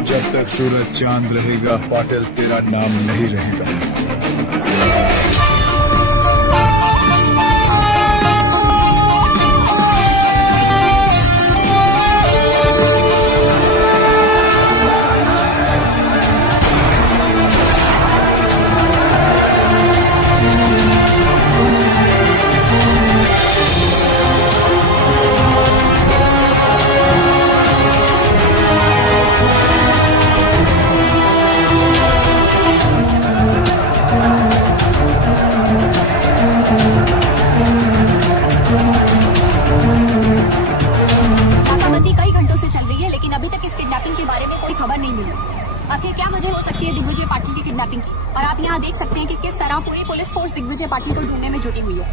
जब तक सूरज चांद रहेगा पाटिल तेरा नाम नहीं रहेगा। आखिर क्या वजह हो सकती है दिग्विजय पाटिल की किडनैपिंग की, और आप यहाँ देख सकते हैं कि किस तरह पूरी पुलिस फोर्स दिग्विजय पाटिल को ढूंढने में जुटी हुई है।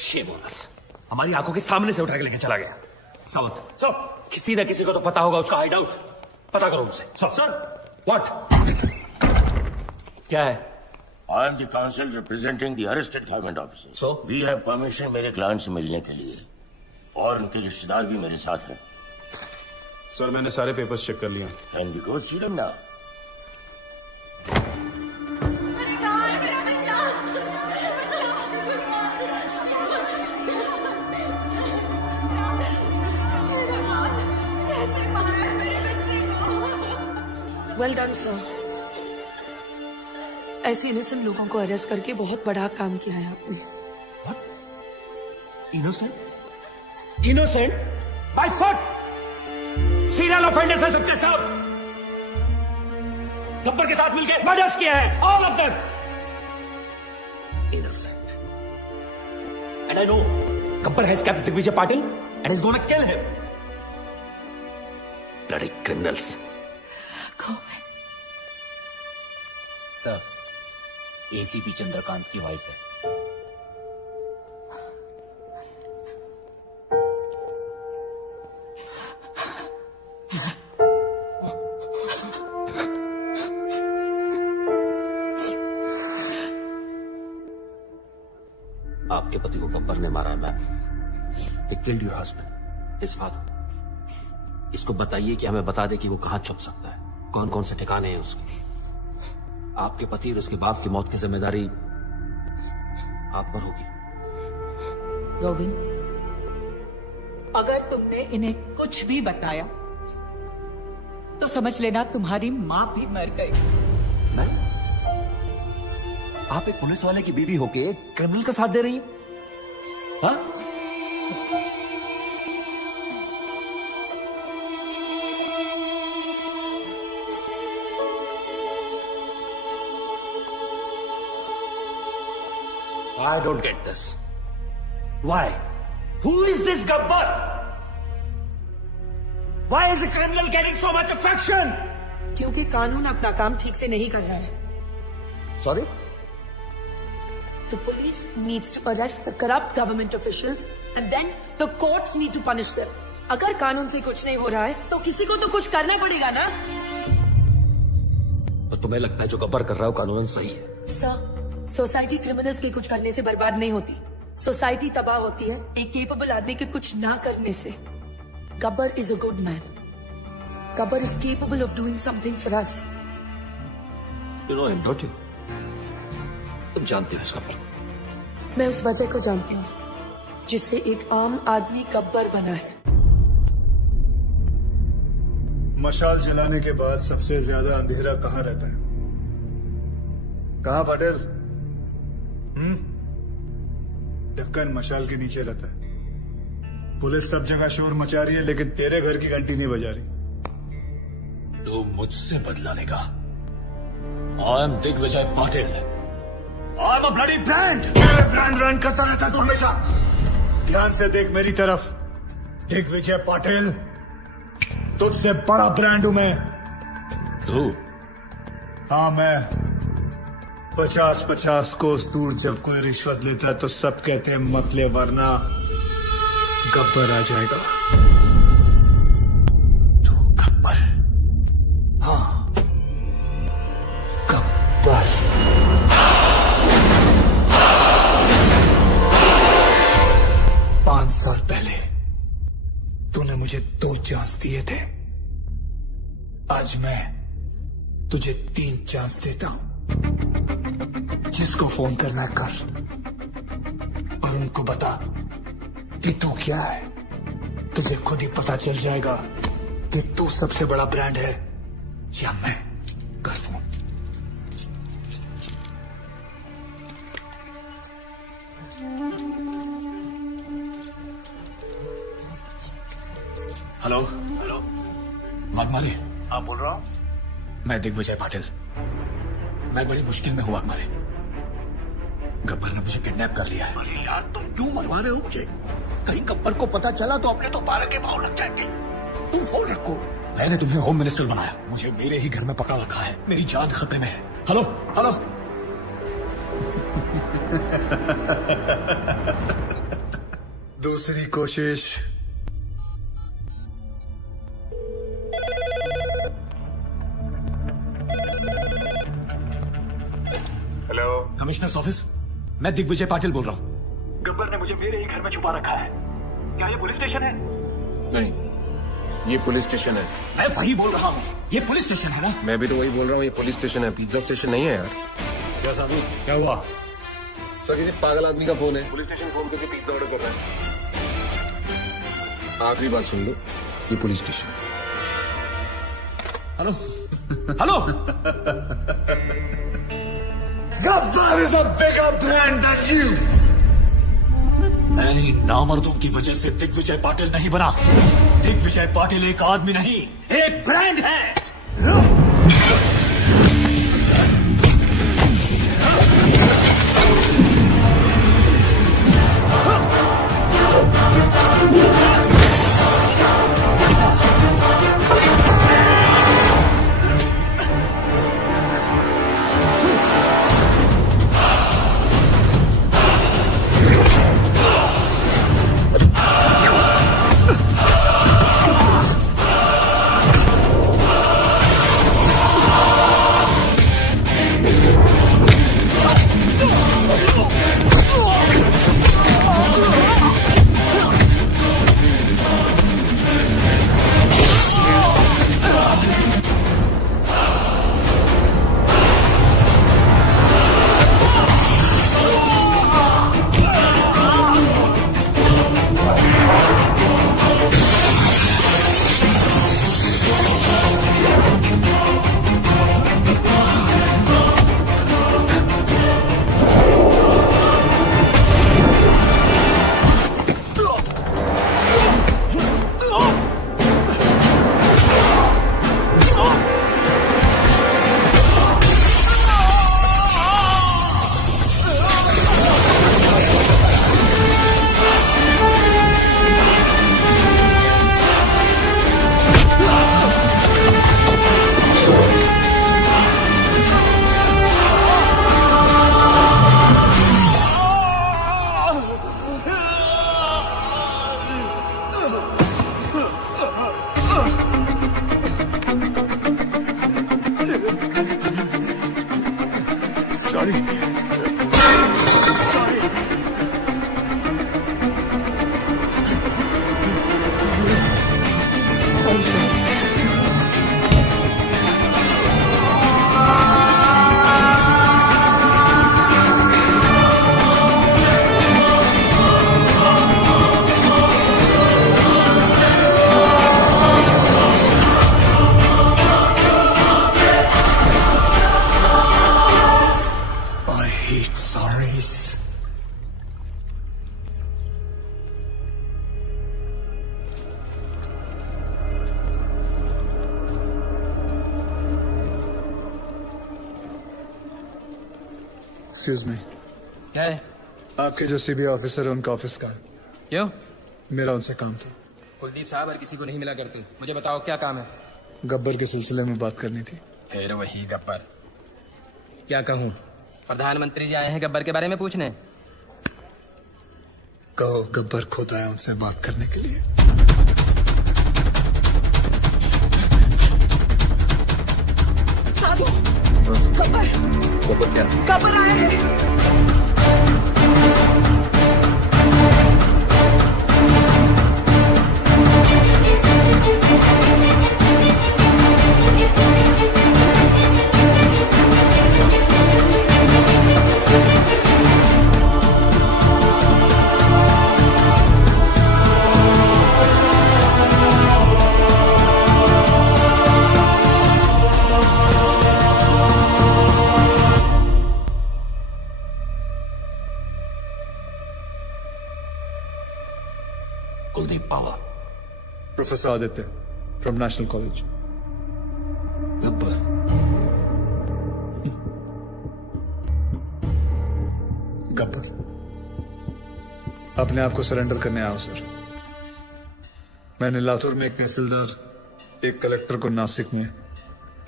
शेमोनस हमारी आंखों के सामने से उठा के लेके चला गया। सावंत सर, किसी न किसी को तो पता होगा उसका हाइड आउट, पता करो उनसे। सर व्हाट क्या है? I am the counsel representing the arrested government officers. So? We have permission मेरे क्लाइंट से मिलने के लिए, और उनके रिश्तेदार भी मेरे साथ हैं। सर मैंने सारे पेपर्स चेक कर लिया। And we go see them now. Well done sir, ऐसे इनोसेंट लोगों को अरेस्ट करके बहुत बड़ा काम किया है आपने। Innocent? Innocent? By foot! Serial offenders है सबके सब। गब्बर के साथ मिलकर मर्डर्स किया है, all of them. Innocent. And I know Gabbar has kept Digvijay Patil and is gonna kill him. Bloody criminals. Sir, ACP Chandrakant की वाइफ है। आपके पति को गब्बर ने मारा है, ma'am. He killed your husband, his father. इसको बताइए कि हमें बता दे कि वो कहां छुप सकता है, कौन कौन से ठिकाने हैं उसके। आपके पति और उसके बाप की मौत की जिम्मेदारी आप पर होगी। गोविंद, अगर तुमने इन्हें कुछ भी बताया तो समझ लेना तुम्हारी मां भी मर गई। आप एक पुलिस वाले की बीवी होके क्रिमिनल का साथ दे रही हैं? हाँ? I don't get this. Why? Who is this Gabbar? Why is a criminal getting so much affection? क्योंकि कानून अपना काम ठीक से नहीं कर रहा है। Sorry? The police needs to arrest the corrupt government officials and then the courts need to punish them. अगर कानून से कुछ नहीं हो रहा है तो किसी को तो कुछ करना पड़ेगा ना। तो तुम्हें लगता है जो गब्बर कर रहा है वो कानूनन सही है? सर, सोसाइटी क्रिमिनल्स के कुछ करने से बर्बाद नहीं होती, सोसाइटी तबाह होती है एक केपेबल आदमी के कुछ ना करने से। Gabbar is a good man. Gabbar is capable of doing something for us. You know him, don't you? तुम जानते हो इस गब्बर? मैं उस वजह को जानती हूँ जिससे एक आम आदमी गब्बर बना है। मशाल जलाने के बाद सबसे ज्यादा अंधेरा कहाँ रहता है? कहाँ पटेल? ढक्कन मशाल के नीचे रहता है। पुलिस सब जगह शोर मचा रही है लेकिन तेरे घर की घंटी नहीं बजा रही। तो मुझसे बदला लेगा। I am Digvijay Patil. I am a bloody brand. Brand run करता रहता तू हमेशा। ध्यान से देख मेरी तरफ। दिग्विजय पाटिल, तुझसे बड़ा ब्रांड हूं मैं। तू? हाँ मैं। 50-50 कोस दूर जब कोई रिश्वत लेता है तो सब कहते हैं मत ले वरना गब्बर आ जाएगा। तू गब्बर? हाँ, गब्बर। पांच साल पहले तूने मुझे 2 चांस दिए थे। आज मैं तुझे 3 चांस देता हूं। जिसको फोन करना कर और उनको बता कि तू क्या है। तुझे खुद ही पता चल जाएगा कि तू सबसे बड़ा ब्रांड है या मैं। कर फोन। हेलो। हेलो, वाघमारे। हाँ बोल रहा हूँ। मैं दिग्विजय पाटिल। मैं बड़ी मुश्किल में हूँ वाघमारे। गब्बर ने मुझे किडनैप कर लिया है। अरे यार तुम क्यों मरवा रहे हो मुझे? कहीं गब्बर को पता चला तो अपने तो 12 के भाव लग जाएंगे। तुम फोन रखो। मैंने तुम्हें होम मिनिस्टर बनाया, मुझे मेरे ही घर में पकड़ रखा है। मेरी जान खतरे में है। Hello hello. दूसरी कोशिश। Hello, commissioners office. मैं दिग्विजय पाटिल बोल रहा हूँ। गब्बर ने मुझे मेरे ही घर में छुपा रखा है। क्या ये पुलिस स्टेशन है? नहीं, ये पुलिस स्टेशन है। मैं वही बोल रहा हूँ, ये पुलिस स्टेशन है ना? मैं भी तो वही बोल रहा हूँ, ये पुलिस स्टेशन है, पिज्जा स्टेशन नहीं है यार। क्या साधु, क्या हुआ? सर किसी पागल आदमी का फोन है। पुलिस स्टेशन फोन करके पिज्जा ऑर्डर कर रहा है। आखिरी बात सुन लो, ये police station. Hello hello. Gabbar is a bigger brand than you. मैं इन नामर्दों की वजह से दिग्विजय पाटिल नहीं बना। दिग्विजय पाटिल एक आदमी नहीं, एक ब्रांड है। Sorry I hate sorries. Excuse me. क्या है? आपके जो सीबीआई ऑफिसर है उनका ऑफिस कहाँ है? क्यों? मेरा उनसे काम था। कुलदीप साहब हर किसी को नहीं मिला करते। मुझे बताओ क्या काम है? गब्बर के सिलसिले में बात करनी थी। फिर वही गब्बर। क्या कहूँ? प्रधानमंत्री जी आए हैं गब्बर के बारे में पूछने। कहो गब्बर खुद आया उनसे बात करने के लिए। साधु, गब्बर गब्बर क्या? गब्बर आया है। Kuldeep Pawa. Professor Aditya from national college. Gabbar. Gabbar अपने आप को सरेंडर करने आया हूं सर। मैंने लातूर में एक तहसीलदार, एक कलेक्टर को नासिक में,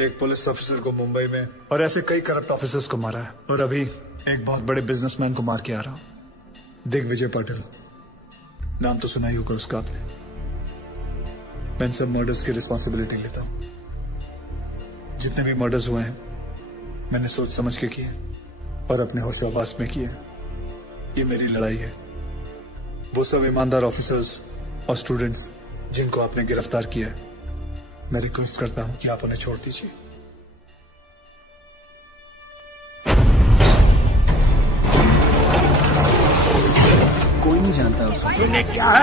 एक पुलिस ऑफिसर को मुंबई में और ऐसे कई करप्ट ऑफिसर्स को मारा है। और अभी एक बहुत बड़े बिजनेसमैन को मार के आ रहा हूं, दिग्विजय पाटिल। नाम तो सुना ही होगा उसका आपने। मैं इन सब मर्डर्स की रिस्पॉन्सिबिलिटी लेता हूं। जितने भी मर्डर्स हुए हैं मैंने सोच समझ के किए और अपने होशाबाज में किए। ये मेरी लड़ाई है। वो सब ईमानदार ऑफिसर्स और स्टूडेंट्स जिनको आपने गिरफ्तार किया है, मैं रिक्वेस्ट करता हूं कि आप उन्हें छोड़ दीजिए। कोई नहीं जानता उसे। क्या है?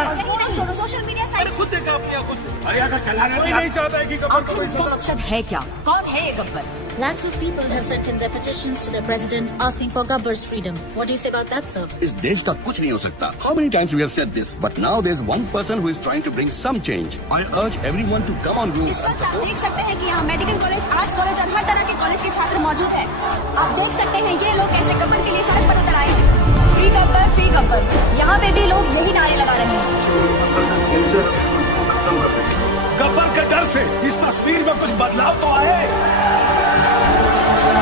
सोशल मीडिया साइट खुद देखा अपनी आंखों से। अरे अगर चला कोई नहीं चाहता है कि गब्बर को कोई सजा। मकसद है क्या? कौन है ये Gabbar? Lakhs of people have sent in their petitions to the president asking for Gabbar's freedom. What do you say about that, sir? इस देश का कुछ नहीं हो सकता. How many times we have said this, but now there's one person who is trying to bring some change. I urge everyone to come on roofs and आप support. देख सकते हैं कि यहाँ मेडिकल कॉलेज, आर्ट्स कॉलेज और हर तरह के कॉलेज के छात्र मौजूद हैं। आप देख सकते हैं ये लोग कैसे गब्बर के लिए सड़क पर उतर आए हैं। Free Gabbar, free Gabbar. यहाँ पे भी लोग यही नारे लगा रहे हैं। गब्बर के डर से इस तस्वीर में कुछ बदलाव तो आए।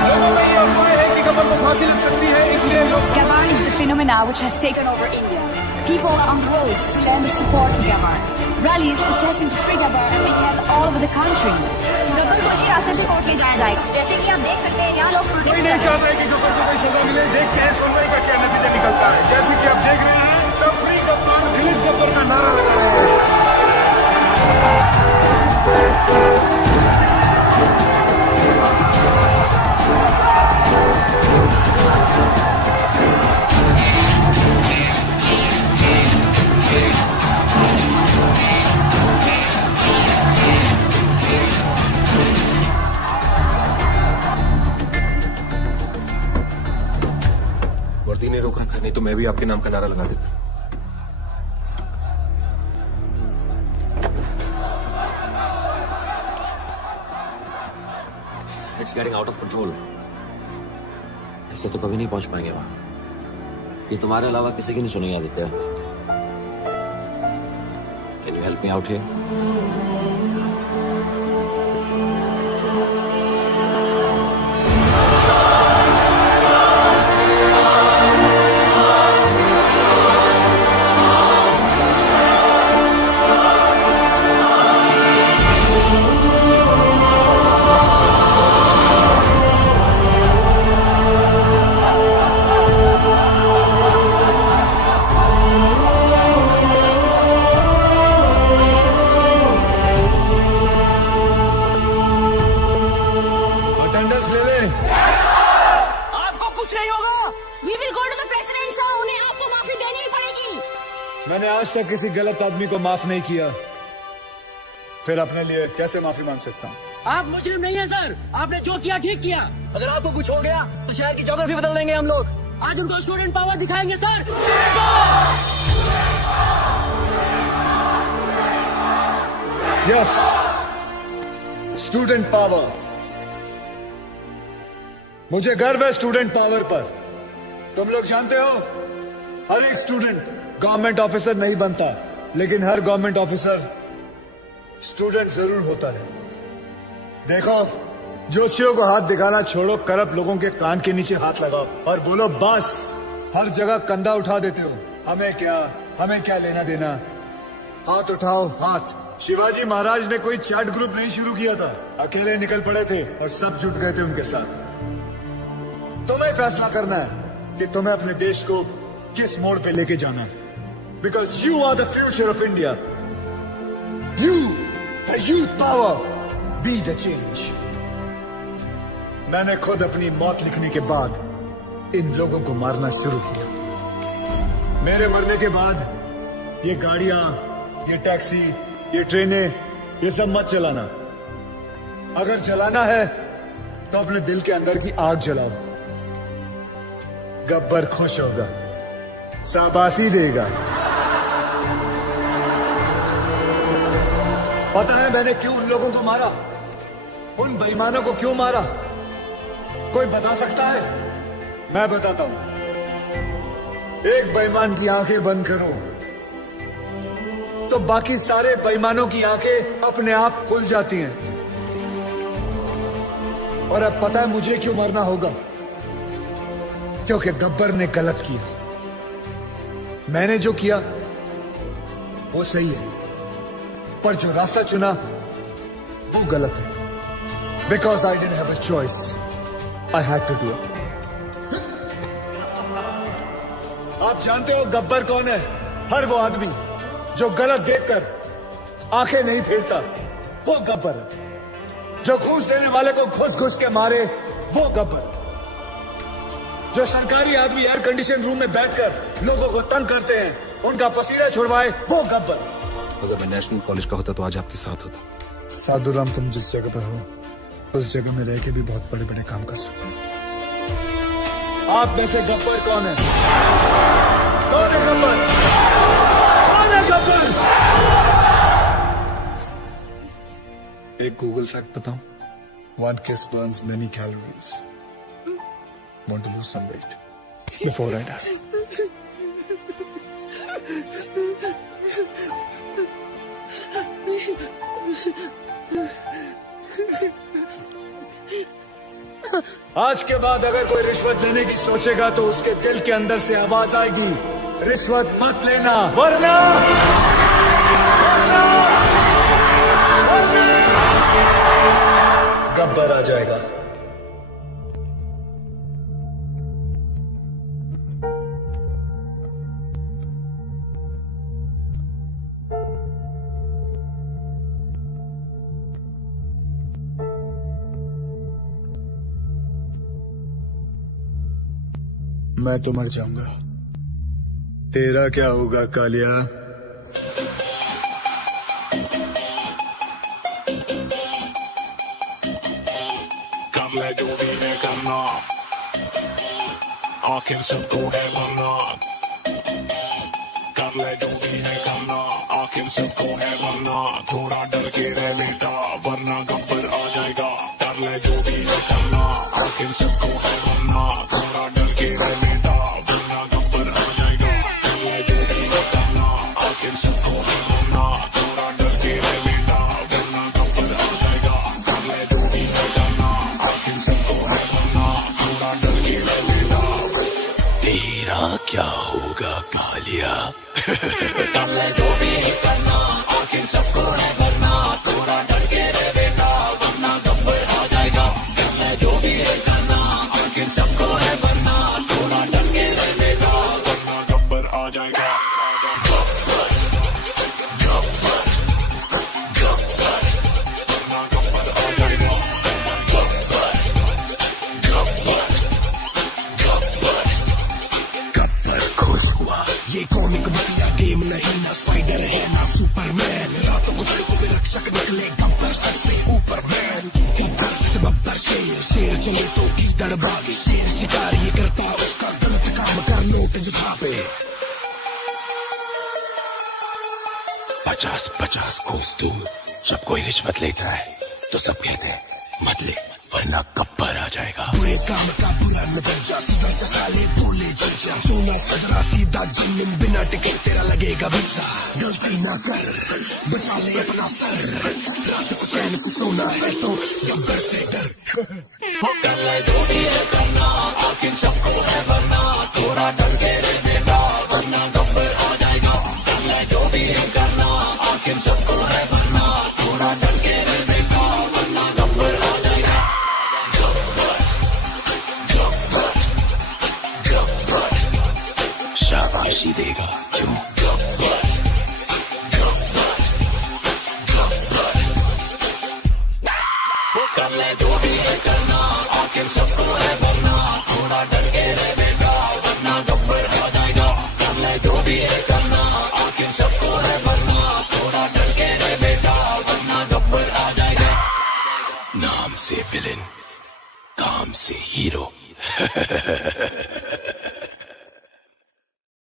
लोगों में ये अफवाह है कि गब्बर को फांसी लग सकती है, इसलिए लोग Gabbar is the phenomena which has taken over India. People are on the roads to lend the support for Gabbar. Rallies protesting to free Gabbar are being held all over the country. Gabbar को इसी रास्ते से कोर्ट ले जाया जाएगा। जैसे कि आप देख सकते हैं यहाँ लोग कोई नहीं चाहता है कि गब्बर को कोई सजा मिले। देखते हैं सुनवाई का क्या नतीजा निकलता है। जैसे कि आप देख रहे हैं, सब फ्री गब्बर, रिलीज गब्बर का नारा लगा रहे हैं। वर्दी ने रोक रखा, नहीं तो मैं भी आपके नाम का नारा लगा देता। It's getting out of control. ऐसे तो कभी नहीं पहुंच पाएंगे वहां। ये तुम्हारे अलावा किसी की नहीं सुनेगी Aditya. Can you help me out here? आपको कुछ नहीं होगा। We will go to the president, sir. उन्हें आपको माफी देनी ही पड़ेगी। मैंने आज तक किसी गलत आदमी को माफ नहीं किया, फिर अपने लिए कैसे माफी मांग सकता हूँ? आप मुजरिम नहीं है सर, आपने जो किया ठीक किया। अगर आपको कुछ हो गया तो शहर की ज्योग्राफी बदल देंगे हम लोग। आज उनको स्टूडेंट पावर दिखाएंगे सर। Yes, student power. मुझे गर्व है स्टूडेंट पावर पर। तुम लोग जानते हो, हर एक स्टूडेंट गवर्नमेंट ऑफिसर नहीं बनता, लेकिन हर गवर्नमेंट ऑफिसर स्टूडेंट जरूर होता है। देखो, जोशियों को हाथ दिखाना छोड़ो, करप्ट लोगों के कान के नीचे हाथ लगाओ और बोलो बस। हर जगह कंधा उठा देते हो, हमें क्या लेना देना। हाथ उठाओ, हाथ। शिवाजी महाराज ने कोई चैट ग्रुप नहीं शुरू किया था, अकेले निकल पड़े थे और सब जुट गए थे उनके साथ। तुम्हें फैसला करना है कि तुम्हें अपने देश को किस मोड़ पे लेके जाना है, because you are the future of India. You, the youth power, be the change. मैंने खुद अपनी मौत लिखने के बाद इन लोगों को मारना शुरू किया। मेरे मरने के बाद ये गाड़ियां, ये टैक्सी, ये ट्रेनें, ये सब मत चलाना। अगर चलाना है तो अपने दिल के अंदर की आग जलाओ। गब्बर खुश होगा, शाबाशी देगा। पता है मैंने क्यों उन लोगों को मारा, उन बेईमानों को क्यों मारा? कोई बता सकता है? मैं बताता हूं। एक बेईमान की आंखें बंद करो तो बाकी सारे बेईमानों की आंखें अपने आप खुल जाती हैं। और अब पता है मुझे क्यों मरना होगा? क्योंकि गब्बर ने गलत किया। मैंने जो किया वो सही है, पर जो रास्ता चुना वो गलत है। Because I didn't have a choice, I had to do it. आप जानते हो गब्बर कौन है? हर वो आदमी जो गलत देखकर आंखें नहीं फेरता, वो गब्बर है। जो घूस देने वाले को घुस के मारे, वो गब्बर। जो सरकारी आदमी एयर कंडीशन रूम में बैठकर लोगों को तंग करते हैं, उनका पसीना छुड़वाए, वो गब्बर। अगर मैं नेशनल कॉलेज का होता तो आज आपके साथ होता। साधुराम, तुम जिस जगह पर हो उस जगह में रह के भी बहुत बड़े बड़े काम कर सकते हो। आप में से गब्बर कौन है? कौन है गब्बर? कौन है गब्बर? एक गूगल फैक्ट बताऊं? 1 kiss burns many calories. Want to lose some weight before I die. आज के बाद अगर कोई रिश्वत लेने की सोचेगा तो उसके दिल के अंदर से आवाज आएगी, रिश्वत मत लेना, वरना गब्बर आ जाएगा। मैं तो मर जाऊंगा, तेरा क्या होगा कालिया? कर ले जो भी है करना, आखिर सबको है मरना। कर ले जो भी है करना, आखिर सबको है मरना। थोड़ा डर के रह बेटा, वरना गब्बर आ जाएगा। कर ले जो भी है करना, आखिर सबको है मरना। थोड़ा डर के रह बेटा, वरना गब्बर आ जाएगा। कर ले जो भी है करना, आखिर सबको है मरना। थोड़ा डर के रह बेटा, वरना गब्बर आ जाएगा। कर ले जो भी है करना, आखिर सबको है मरना। थोड़ा डर के रह बेटा, तेरा क्या होगा कालिया? कर ले जो भी है करना, आखिर सबको है मरना। थोड़ा डर के रह बेटा, वरना गब्बर आ जाएगा। कर ले जो भी है करना, आखिर सबको है मरना। थोड़ा डर के रह बेटा, वरना गब्बर आ जाएगा। शेर चले तो गीदड़ भागे, शेर शिकार ये करता उसका गलत काम कर नोट जो छापे। 50-50 कोस दूर जब कोई रिश्वत लेता है तो सब कहते हैं मत ले वरना गब्बर आ जाएगा। बुरे काम का बुरा नजरिया, सीधा साले बोले जलजा, सोना सदरा सीधा जन्म बिना टिकट तेरा लगेगा वीजा। गलती ना कर बचा ले अपना सर, रात को चैन से सोना है तो गब्बर से डर। कर ले जो भी है करना, आखिर सबको है वरना, थोड़ा डर के रहने वरना गब्बर आ जाएगा। कर ले जो भी है करना, आखिर सबको है वरना, थोड़ा डर के रहने वरना गब्बर आ जाएगा। शाबाशी देगा क्यों? कर ले जो भी है करना, आखिर सबको है वरना, थोड़ा डर के रहेगा वरना गब्बर आ जाएगा। कर ले जो भी है करना, आखिर सबको है वरना, थोड़ा डर के रहेगा वरना गब्बर आ जाएगा। नाम से विलेन, काम से हीरो।